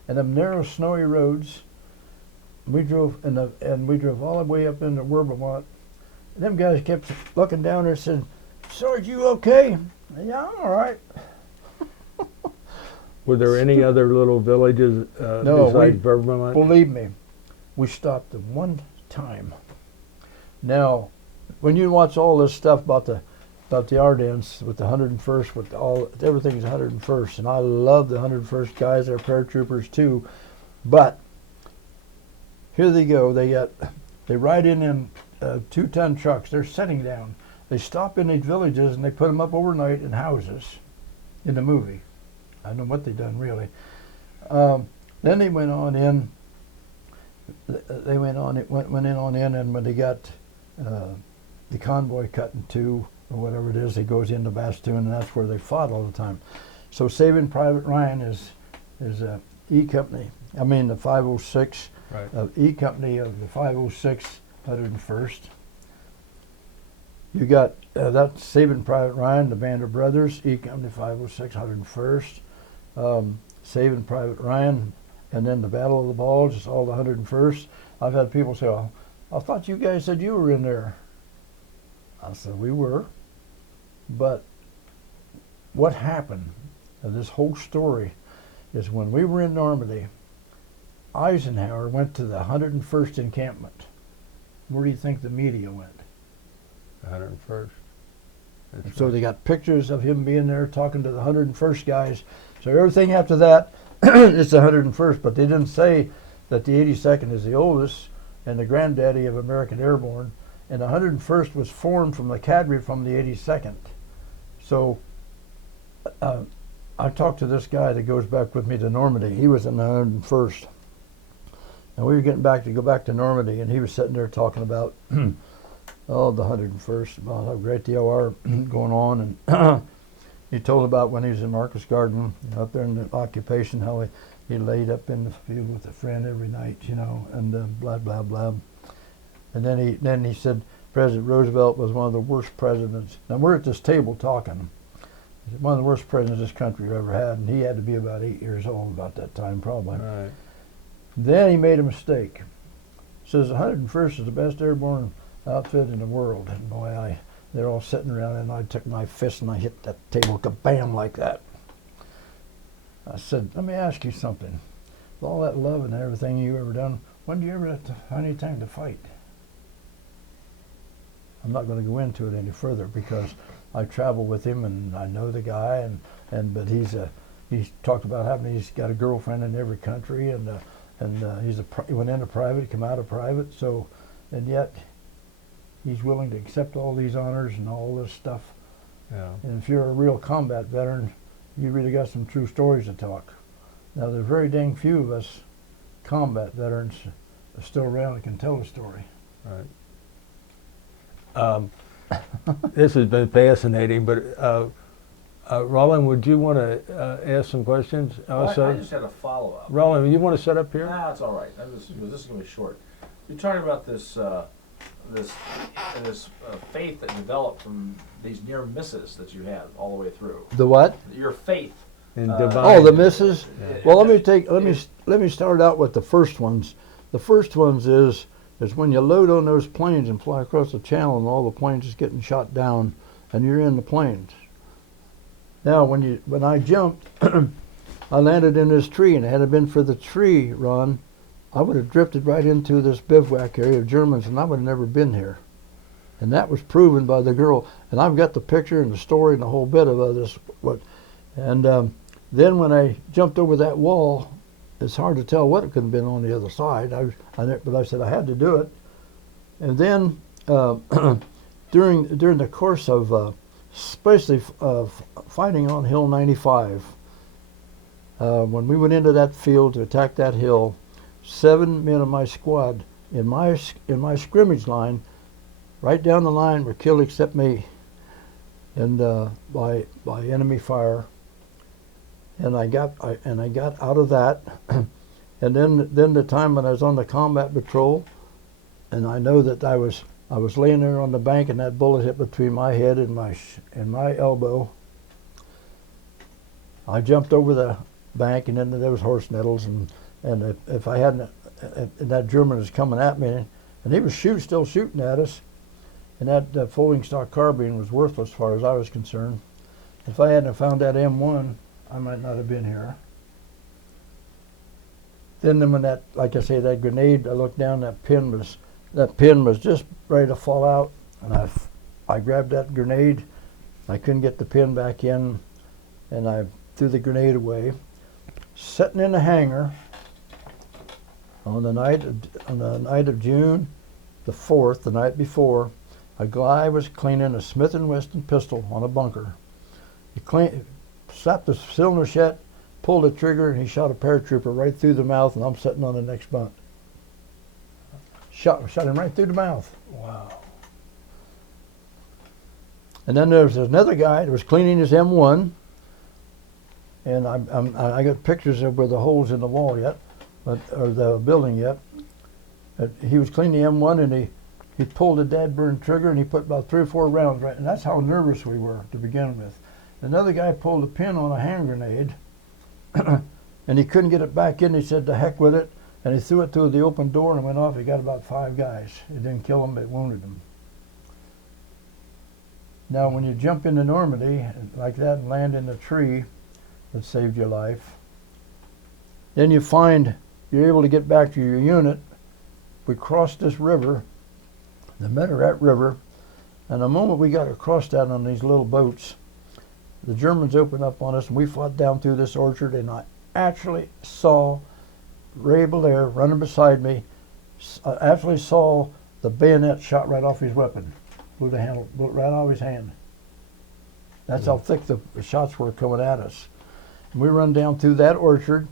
and them narrow, snowy roads. We drove and we drove all the way up into Vermont. Them guys kept looking down there and said, "Sarge, you okay?" "Yeah, I'm all right." Were there any other little villages No, besides Vermont? Believe me, we stopped them one time. Now, when you watch all this stuff about the Ardennes with the 101st, with everything's 101st, and I love the 101st guys. They're paratroopers too, but here they go. They ride in 2-ton trucks. They're sitting down. They stop in these villages and they put them up overnight in houses. In the movie, I don't know what they done really. Then they went on in. They went in, and when they got the convoy cut in two or whatever it is, it goes into Bastoon, and that's where they fought all the time. So Saving Private Ryan is E Company. I mean the 506 Right. E Company of the 506 101st. You got that's Saving Private Ryan, the Band of Brothers, E Company 506 101st, Saving Private Ryan, and then the Battle of the Bulge is all the 101st. I've had people say, "Oh, I thought you guys said you were in there." I said, "We were." But what happened, this whole story, is when we were in Normandy, Eisenhower went to the 101st encampment. Where do you think the media went? 101st. So they got pictures of him being there talking to the 101st guys. So everything after that, it's the 101st, but they didn't say that the 82nd is the oldest and the granddaddy of American Airborne, and the 101st was formed from the cadre from the 82nd. So I talked to this guy that goes back with me to Normandy. He was in the 101st. And we were getting back to go back to Normandy, and he was sitting there talking about the 101st, about how great they are going on. And he told about when he was in Marcus Garden, up there in the occupation, how he laid up in the field with a friend every night, you know, and blah, blah, blah. And then he said President Roosevelt was one of the worst presidents. Now, we're at this table talking. He said, one of the worst presidents this country ever had, and he had to be about 8 years old about that time, probably. Right. Then he made a mistake. Says the 101st is the best airborne outfit in the world. And boy, they're all sitting around, and I took my fist and I hit that table, kabam, like that. I said, "Let me ask you something. With all that love and everything you ever done, when do you ever have to find any time to fight?" I'm not going to go into it any further because I travel with him and I know the guy, but he's talked about he's got a girlfriend in every country, and he went into private, come out of private, so, and yet he's willing to accept all these honors and all this stuff. Yeah. And if you're a real combat veteran, you really got some true stories to talk. Now, there's very dang few of us combat veterans that are still around and can tell a story. Right. This has been fascinating, but Roland, would you want to ask some questions? I just had a follow-up. Roland, you want to set up here? Nah, it's all right. This is going to be short. You're talking about this faith that developed from these near misses that you had all the way through. The what? Your faith. In Uh, divine. Oh, the misses. Yeah. Well, let me start out with the first ones. the first ones is when you load on those planes and fly across the channel and all the planes is getting shot down and you're in the planes. Now when I jumped, I landed in this tree, and had it been for the tree run, I would have drifted right into this bivouac area of Germans, and I would have never been here. And that was proven by the girl. And I've got the picture and the story and the whole bit of this. And then when I jumped over that wall, it's hard to tell what it could have been on the other side. But I said I had to do it. And then during the course of especially fighting on Hill 95, when we went into that field to attack that hill, 7 men of my squad in my scrimmage line, right down the line, were killed except me, and by enemy fire. And I got out of that, and then the time when I was on the combat patrol, and I know that I was laying there on the bank, and that bullet hit between my head and my elbow. I jumped over the bank, and then there was horse nettles, and if I hadn't, that German was coming at me, and he was still shooting at us, and that folding stock carbine was worthless as far as I was concerned. If I hadn't found that M1, I might not have been here. Then when that, like I say, that grenade, I looked down, that pin was just ready to fall out, and I grabbed that grenade. I couldn't get the pin back in, and I threw the grenade away. Sitting in the hangar on the night of June the 4th, the night before, a guy was cleaning a Smith & Wesson pistol on a bunker. He slapped the cylinder shut, pulled the trigger, and he shot a paratrooper right through the mouth, and I'm sitting on the next bunk. Shot him right through the mouth. Wow. And then there was another guy that was cleaning his M1, and I got pictures of where the holes in the wall yet, or the building yet. He was cleaning the M1, and he pulled the dead burn trigger, and he put about 3 or 4 rounds right, and that's how nervous we were to begin with. Another guy pulled a pin on a hand grenade, and he couldn't get it back in. He said, "To heck with it," and he threw it through the open door and went off. He got about 5 guys. It didn't kill them, but it wounded them. Now, when you jump into Normandy like that and land in a tree that saved your life, then you find you're able to get back to your unit. We crossed this river, the Meteoret River, and the moment we got across that on these little boats, the Germans opened up on us, and we fought down through this orchard, and I actually saw Ray Belair running beside me. I actually saw the bayonet shot right off his weapon. Blew right off his hand. That's how thick the shots were coming at us. And we run down through that orchard.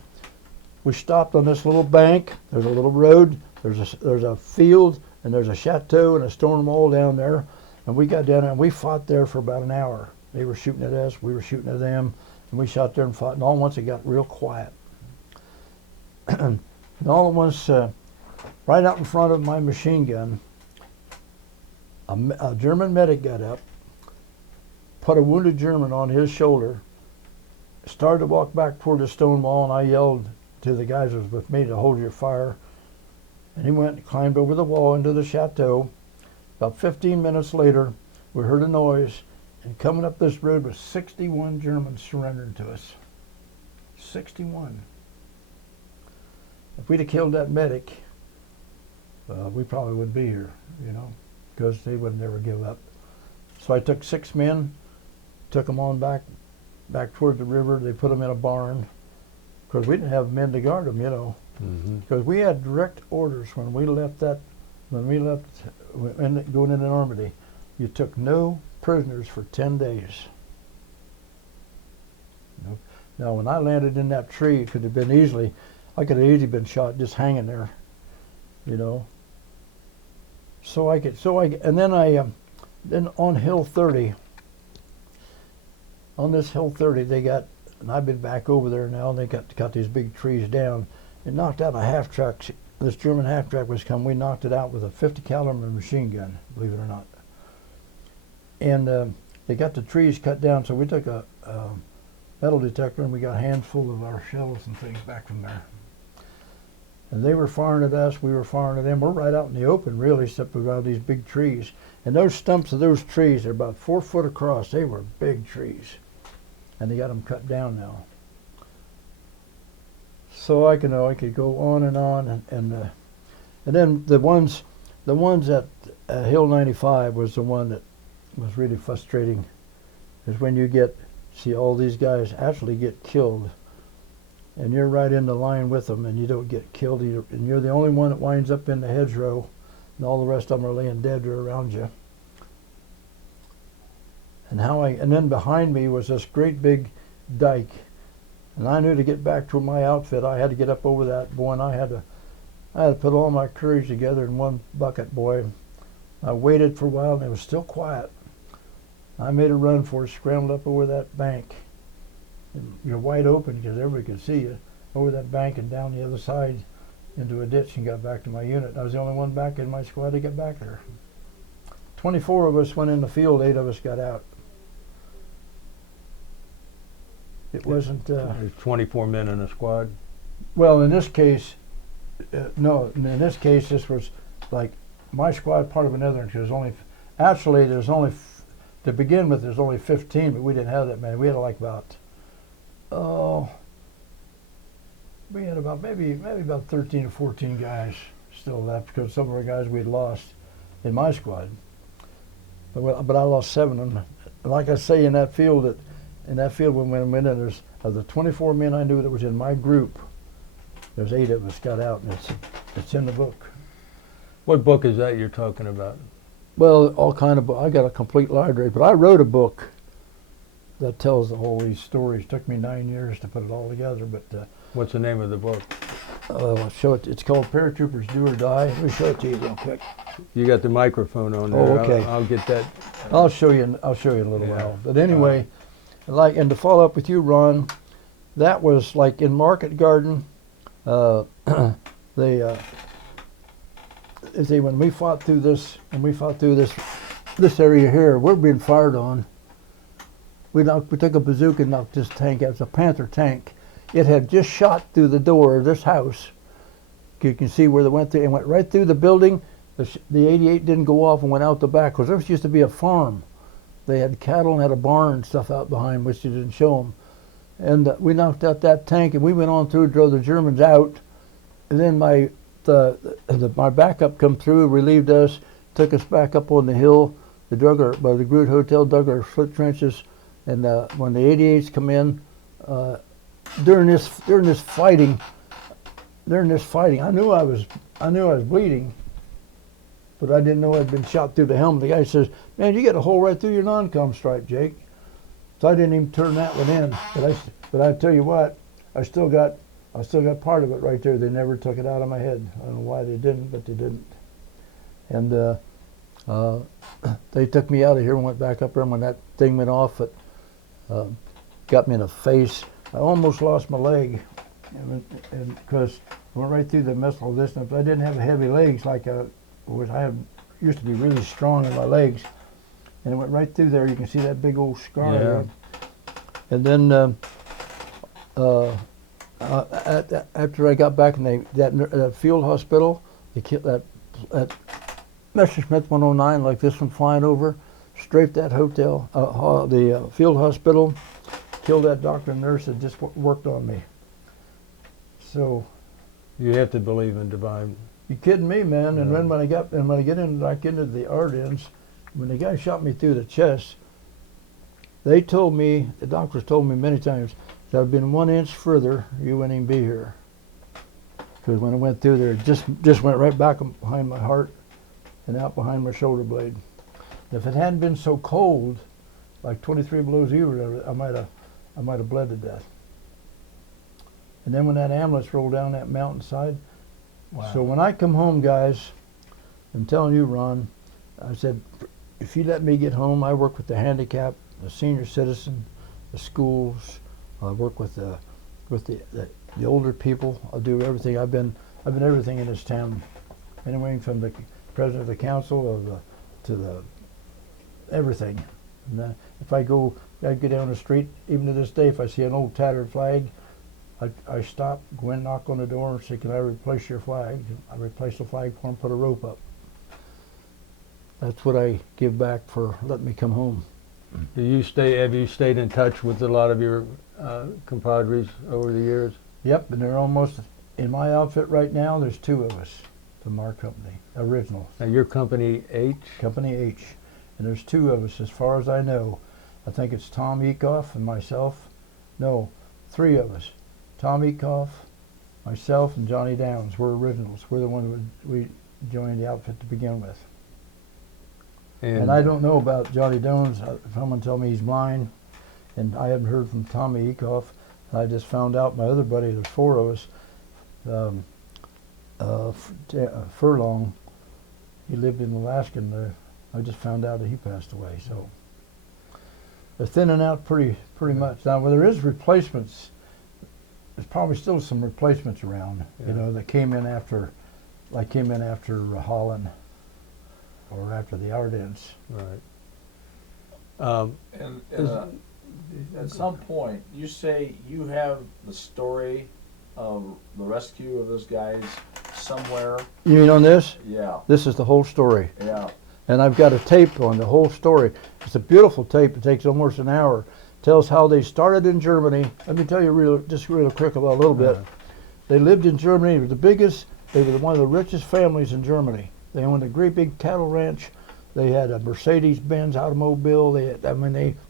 We stopped on this little bank. There's a little road. There's a field, and there's a chateau and a stone wall down there. And we got down there, and we fought there for about an hour. They were shooting at us. We were shooting at them. And we shot there and fought. And all at once it got real quiet. And all at once, right out in front of my machine gun, a German medic got up, put a wounded German on his shoulder, started to walk back toward the stone wall, and I yelled to the guys that was with me to hold your fire. And he went and climbed over the wall into the chateau. About 15 minutes later, we heard a noise, and coming up this road was 61 Germans surrendering to us. 61. If we'd have killed that medic, we probably wouldn't be here, because they would never give up. So I took 6 men, took them on back toward the river. They put them in a barn, because we didn't have men to guard them, because we had direct orders when we left going into Normandy. You took no prisoners for 10 days. Now, when I landed in that tree, it could have been I could have easily been shot just hanging there, then on Hill 30, on this Hill 30, they got, and I've been back over there now, and they got these big trees down. It knocked out a half track. This German half track was coming. We knocked it out with a 50 caliber machine gun, believe it or not. And they got the trees cut down, so we took a metal detector, and we got a handful of our shells and things back from there. And they were firing at us, we were firing at them. We're right out in the open, really, except around these big trees. And those stumps of those trees, they're about 4 foot across. They were big trees. And they got them cut down now. So I could go on, and then the ones at Hill 95 was the one that was really frustrating. Is when you see all these guys actually get killed, and you're right in the line with them, and you don't get killed either, and you're the only one that winds up in the hedgerow, and all the rest of them are laying dead around you. And then behind me was this great big dike, and I knew to get back to my outfit, I had to get up over that, boy, and I had to put all my courage together in one bucket, boy. I waited for a while, and it was still quiet. I made a run for it, scrambled up over that bank. And you're wide open because everybody could see you, over that bank and down the other side into a ditch, and got back to my unit. I was the only one back in my squad to get back there. 24 of us went in the field, 8 of us got out. It wasn't... There's 24 men in a squad? Well, in this case, no. In this case, this was like my squad part of another. There's only... Actually, there's only... To begin with, there's only 15, but we didn't have that many. We had like about... we had about maybe about 13 or 14 guys still left, because some of our guys we'd lost in my squad. But I lost 7 of them. Like I say, in that field when we went in, there's of the 24 men I knew that was in my group, there's 8 of us got out, and it's in the book. What book is that you're talking about? Well, all kind of. I got a complete library, but I wrote a book that tells all these stories. It took me 9 years to put it all together. But what's the name of the book? I'll show it. It's called Paratroopers Do or Die. Let me show it to you real quick. You got the microphone on there. Oh, okay. I'll get that. I'll show you in a little while. But anyway, and to follow up with you, Ron, that was like in Market Garden. When we fought through this, this area here, we're being fired on. We took a bazooka and knocked this tank out. It was a Panther tank. It had just shot through the door of this house. You can see where they went through. It went right through the building. The 88 didn't go off and went out the back, because there used to be a farm. They had cattle and had a barn and stuff out behind, which they didn't show them. And we knocked out that tank, and we went on through, drove the Germans out. And then my backup come through, relieved us, took us back up on the hill. They dug by the Groot Hotel, dug our foot trenches, and when the 88s come in, during this fighting, I knew I was bleeding, but I didn't know I'd been shot through the helmet. The guy says, "Man, you got a hole right through your non-com stripe, Jake." So I didn't even turn that one in. But I tell you what, I still got part of it right there. They never took it out of my head. I don't know why they didn't, but they didn't. And they took me out of here and went back up there. And when that thing went off, it got me in the face. I almost lost my leg, and because I went right through the missile this. And if I didn't have heavy legs like used to be really strong in my legs, and it went right through there. You can see that big old scar there. And then after I got back in that field hospital, they killed that Messerschmitt 109, like this one flying over, strafed that hotel, the field hospital, killed that doctor and nurse that just worked on me. So, you have to believe in divine. You kidding me, man? And then when I get into the Ardennes, when the guy shot me through the chest, the doctors told me many times, if I'd been 1 inch further, you wouldn't even be here. Because when I went through there, it just went right back behind my heart and out behind my shoulder blade. If it hadn't been so cold, like 23 below zero, I might have bled to death. And then when that ambulance rolled down that mountainside, wow. So when I come home, guys, I'm telling you, Ron, I said, if you let me get home, I work with the handicapped, the senior citizen, the schools. I work with the older people. I'll do everything. I've been everything in this town, anyway from the president of the council to the everything. And if I go down the street, even to this day, if I see an old tattered flag, I stopped, go in, knock on the door, and say, "Can I replace your flag?" I replaced the flag for him, put a rope up. That's what I give back for letting me come home. Have you stayed in touch with a lot of your compadres over the years? Yep, and they're almost, in my outfit right now, there's 2 of us from our company, original. Now your company H? Company H. And there's 2 of us as far as I know. I think it's Tom Ekoff and myself. No, 3 of us. Tom Ekoff, myself, and Johnny Downs. We're originals. We're the ones we joined the outfit to begin with. And I don't know about Johnny Downs. Someone told me he's blind, and I haven't heard from Tommy Ekoff. I just found out my other buddy, there's 4 of us, Furlong, he lived in Alaska, and I just found out that he passed away. So they're thinning out pretty much. Now, there is replacements. There's probably still some replacements around, Yeah. you know, that came in after Holland or after the Ardennes. Right. And at some point, you say you have the story of the rescue of those guys somewhere. You mean on this? Yeah, This is the whole story. yeah. And I've got a tape on the whole story. It's a beautiful tape. It takes almost an hour. Tells how they started in Germany. Let me tell you real quick about a little bit. They lived in Germany. They were one of the richest families in Germany. They owned a great big cattle ranch. They had a Mercedes-Benz automobile. They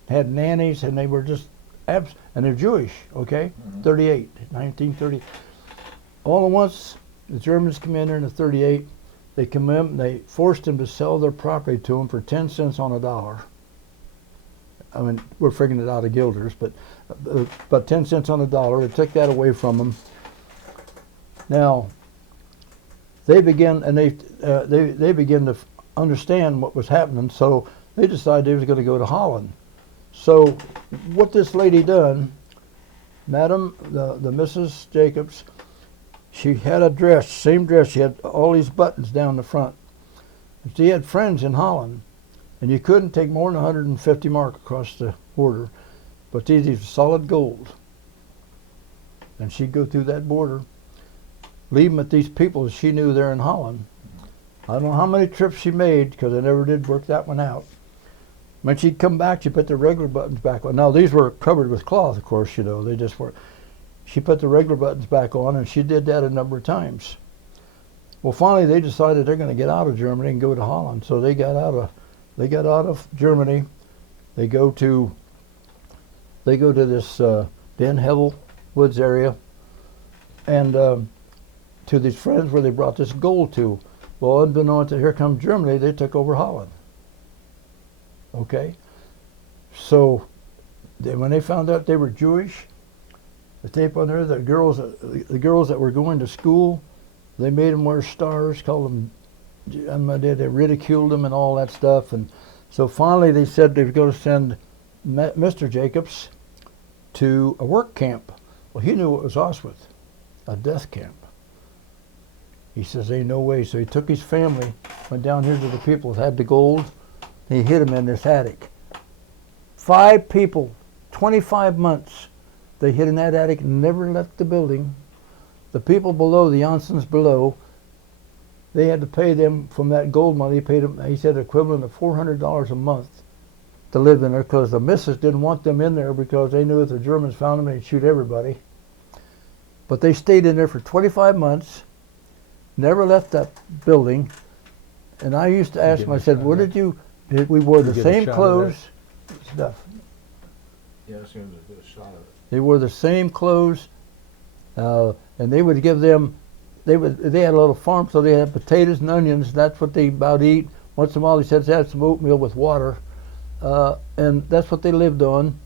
had nannies, and they were just and they're Jewish, okay? 1930. All at once, the Germans come in there in the 38. They come in, and they forced them to sell their property to them for 10 cents on a dollar. I mean, we're figuring it out of guilders, but about 10 cents on a dollar. They took that away from them. Now, they began to understand what was happening, so they decided they was going to go to Holland. So, what this lady done, Madam, the Mrs. Jacobs, she had a dress, same dress. She had all these buttons down the front. She had friends in Holland, and you couldn't take more than 150 mark across the border, but these are solid gold. And she'd go through that border, leave them at these people she knew there in Holland. I don't know how many trips she made, because I never did work that one out. When she'd come back, she put the regular buttons back on. Now, these were covered with cloth, of course, you know. They just were. She put the regular buttons back on, and she did that a number of times. Well, finally, they decided they're going to get out of Germany and go to Holland. So they got out of Germany. They go to this Den Hevel Woods area, and to these friends where they brought this gold to. Well, unbeknownst to here comes Germany, they took over Holland. Okay, so when they found out they were Jewish, the tape on there, the girls that were going to school, they made them wear stars, called them, they ridiculed them and all that stuff. And so finally they said they were going to send Mr. Jacobs to a work camp. Well, he knew it was Auschwitz, a death camp. He says, ain't no way. So he took his family, went down here to the people that had the gold, and he hid them in this attic. 5 people, 25 months, they hid in that attic and never left the building. The people below, the Jansens below, they had to pay them from that gold money. He paid them, he said, equivalent of $400 a month to live in there, because the missus didn't want them in there because they knew if the Germans found them, they'd shoot everybody. But they stayed in there for 25 months, never left that building. And I used to ask them, I said, what did you, we wore the same clothes, stuff. Yeah, I was going to do a shot of it. They wore the same clothes, and they would give them, they had a little farm, so they had potatoes and onions. That's what they about eat. Once in a while, they said, have some oatmeal with water, and that's what they lived on.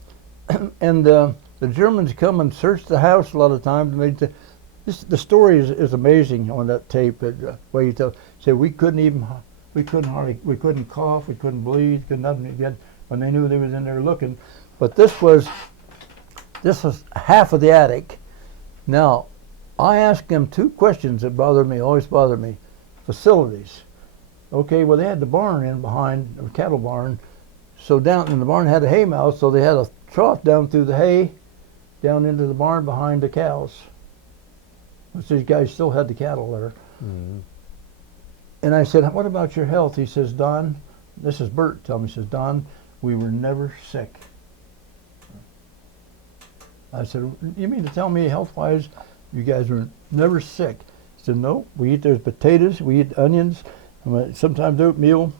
And the Germans come and search the house a lot of times, and the story is amazing on that tape. Where you tell, say we couldn't cough, we couldn't bleed, couldn't nothing. When they knew they was in there looking, but this was half of the attic. Now, I asked them 2 questions that always bothered me. Facilities. Okay, well, they had the barn in behind, a cattle barn. So down in the barn had a hay mow, so they had a trough down through the hay, down into the barn behind the cows. Which these guys still had the cattle there. Mhm. And I said, what about your health? He says, Don, this is Bert telling me, he says, Don, we were never sick. I said, you mean to tell me health-wise you guys were never sick? He said, no, we eat, there's potatoes, we eat onions, sometimes oatmeal,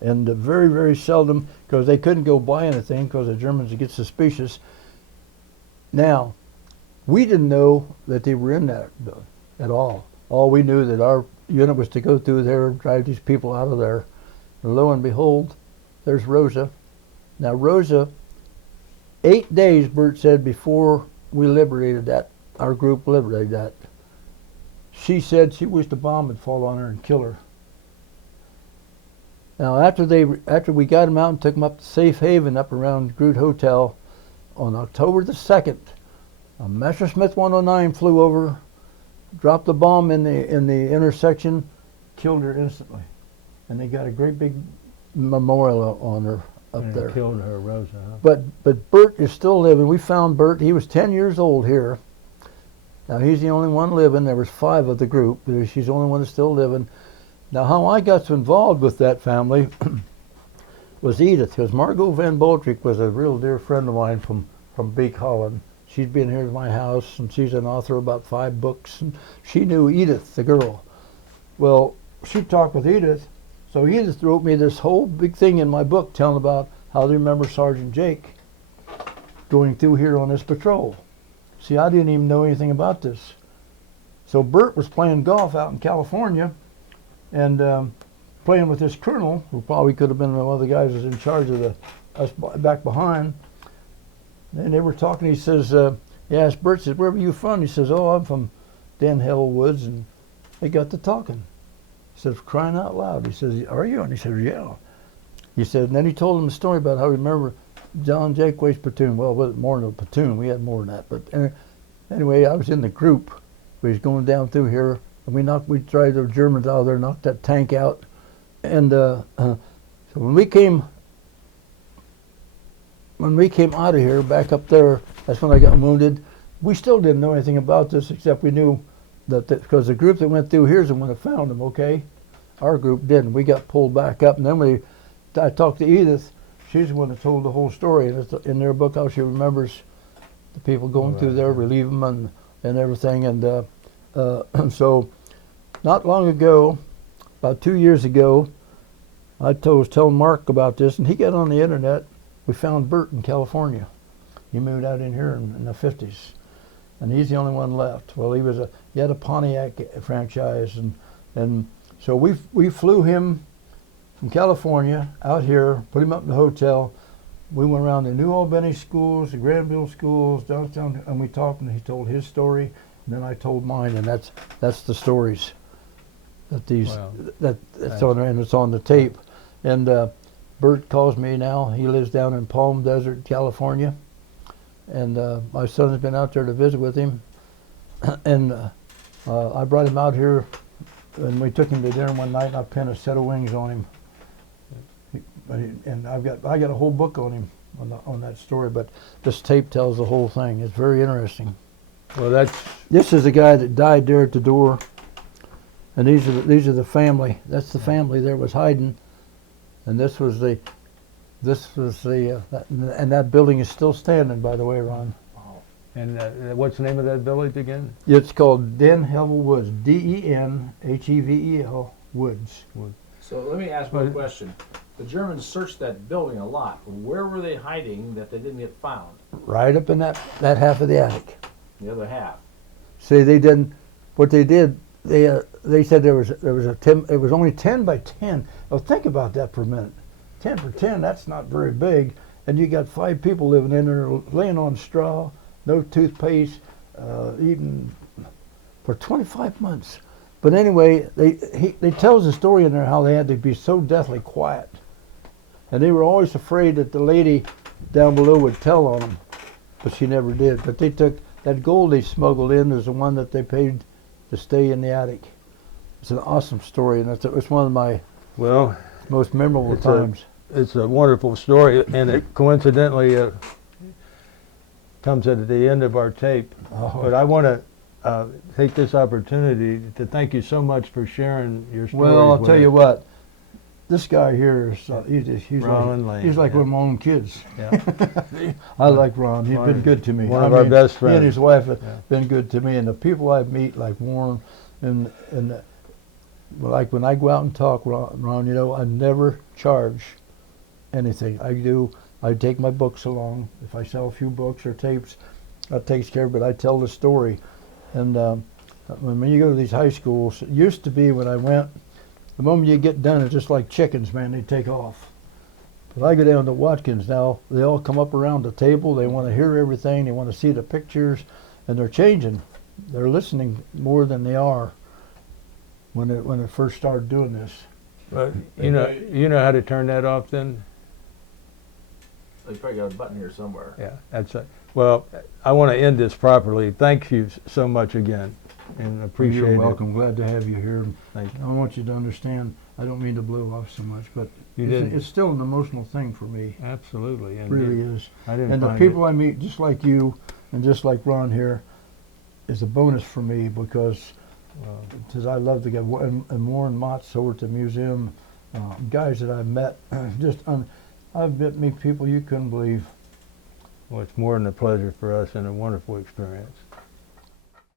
and very, very seldom, because they couldn't go buy anything because the Germans would get suspicious. Now, we didn't know that they were in that at all. All we knew that our unit was to go through there and drive these people out of there. And lo and behold, there's Rosa. Now Rosa, 8 days, Bert said, before we liberated that, our group liberated that, she said she wished a bomb would fall on her and kill her. Now after we got them out and took them up to Safe Haven up around Groot Hotel, on October the 2nd, a Messerschmitt 109 flew over, dropped the bomb in the intersection, killed her instantly. And they got a great big memorial on her up there. Killed her, Rosa. Huh? But Bert is still living. We found Bert. He was 10 years old here. Now he's the only one living. There was 5 of the group. She's the only one that's still living. Now how I got so involved with that family was Edith, because Margot Van Baldrick was a real dear friend of mine from Beek, Holland. She's been here to my house, and she's an author of about 5 books. And she knew Edith, the girl. Well, she talked with Edith, so Edith wrote me this whole big thing in my book telling about how they remember Sergeant Jake going through here on this patrol. See, I didn't even know anything about this. So Bert was playing golf out in California and playing with this colonel, who probably could have been one of the guys who was in charge of us back behind. And they were talking. He says, he asked Bert, says, where were you from? He says, oh, I'm from Den Hill Woods. And they got to talking. He says, crying out loud. He says, are you? And he said, yeah. He said, and then he told him the story about how he remembered John Jakeway's platoon. Well, it wasn't more than a platoon. We had more than that. But anyway, I was in the group. We was going down through here. And we tried the Germans out there, knocked that tank out. And so when we came out of here, back up there, that's when I got wounded. We still didn't know anything about this, except we knew that because the group that went through here is the one that found them, okay? Our group didn't. We got pulled back up, and then I talked to Edith. She's the one that told the whole story, and it's in their book how she remembers the people going through there, relieve them and everything. And so not long ago, about 2 years ago, I was telling Mark about this, and he got on the internet. We found Bert in California. He moved out in here in the 50s, and he's the only one left. Well, he had a Pontiac franchise, and so we flew him from California out here, put him up in the hotel. We went around the New Albany schools, the Granville schools, downtown, and we talked, and he told his story, and then I told mine, and that's the stories that that's on there, and it's on the tape. And Bert calls me now. He lives down in Palm Desert, California, and my son's been out there to visit with him. And I brought him out here, and we took him to dinner one night, and I pinned a set of wings on him. And I got a whole book on him on that story, but this tape tells the whole thing. It's very interesting. Well, this is the guy that died there at the door, and these are the family. That's the family there was hiding, and this was the and that building is still standing, by the way, Ron. and what's the name of that village again? It's called Den Hevel Woods. DENHEVEL Woods. So let me ask one question. The Germans searched that building a lot. Where were they hiding that they didn't get found? Right up in that half of the attic. The other half. See, they didn't. What they did, they said there was a 10. It was only 10 by 10. Well, think about that for a minute. 10 for 10. That's not very big. And you got 5 people living in there, laying on straw, no toothpaste, eating for 25 months. But anyway, they tells the story in there how they had to be so deathly quiet, and they were always afraid that the lady down below would tell on them, but she never did. But they took that gold they smuggled in is the one that they paid to stay in the attic. It's an awesome story, and it's one of my most memorable times. It's a wonderful story, and it coincidentally, comes at the end of our tape. But I want to take this opportunity to thank you so much for sharing your stories. Well, I'll with tell us. you what. This guy here is he's Ron like, Lane, he's like yeah. one of my own kids. Yeah. I like Ron. He's Ron been is good to me. one of our best He and friends. his wife have Yeah. been good to me, and the people I meet, like Warren, and like when I go out and talk, Ron, you know, I never charge anything. I take my books along. If I sell a few books or tapes, that takes care of it. I tell the story, and when you go to these high schools, it used to be when I went. The moment you get done, it's just like chickens, man. They take off. But I go down to Watkins now. They all come up around the table. They want to hear everything. They want to see the pictures, and they're changing. They're listening more than they are when it first started doing this. But you know how to turn that off then? You probably got a button here somewhere. Yeah, that's it. Well, I want to end this properly. Thank you so much again, and appreciate You're it. welcome. Glad to have you here. Thank you. I want you to understand. I don't mean to blow off so much, but You didn't. it's still an emotional thing for me. Absolutely. It really is. I didn't And the find people I meet, just like you and just like Ron here, is a bonus for me because I love to get and Warren Mott's over at the museum, guys that I've met, I've met people you couldn't believe. Well, it's more than a pleasure for us and a wonderful experience.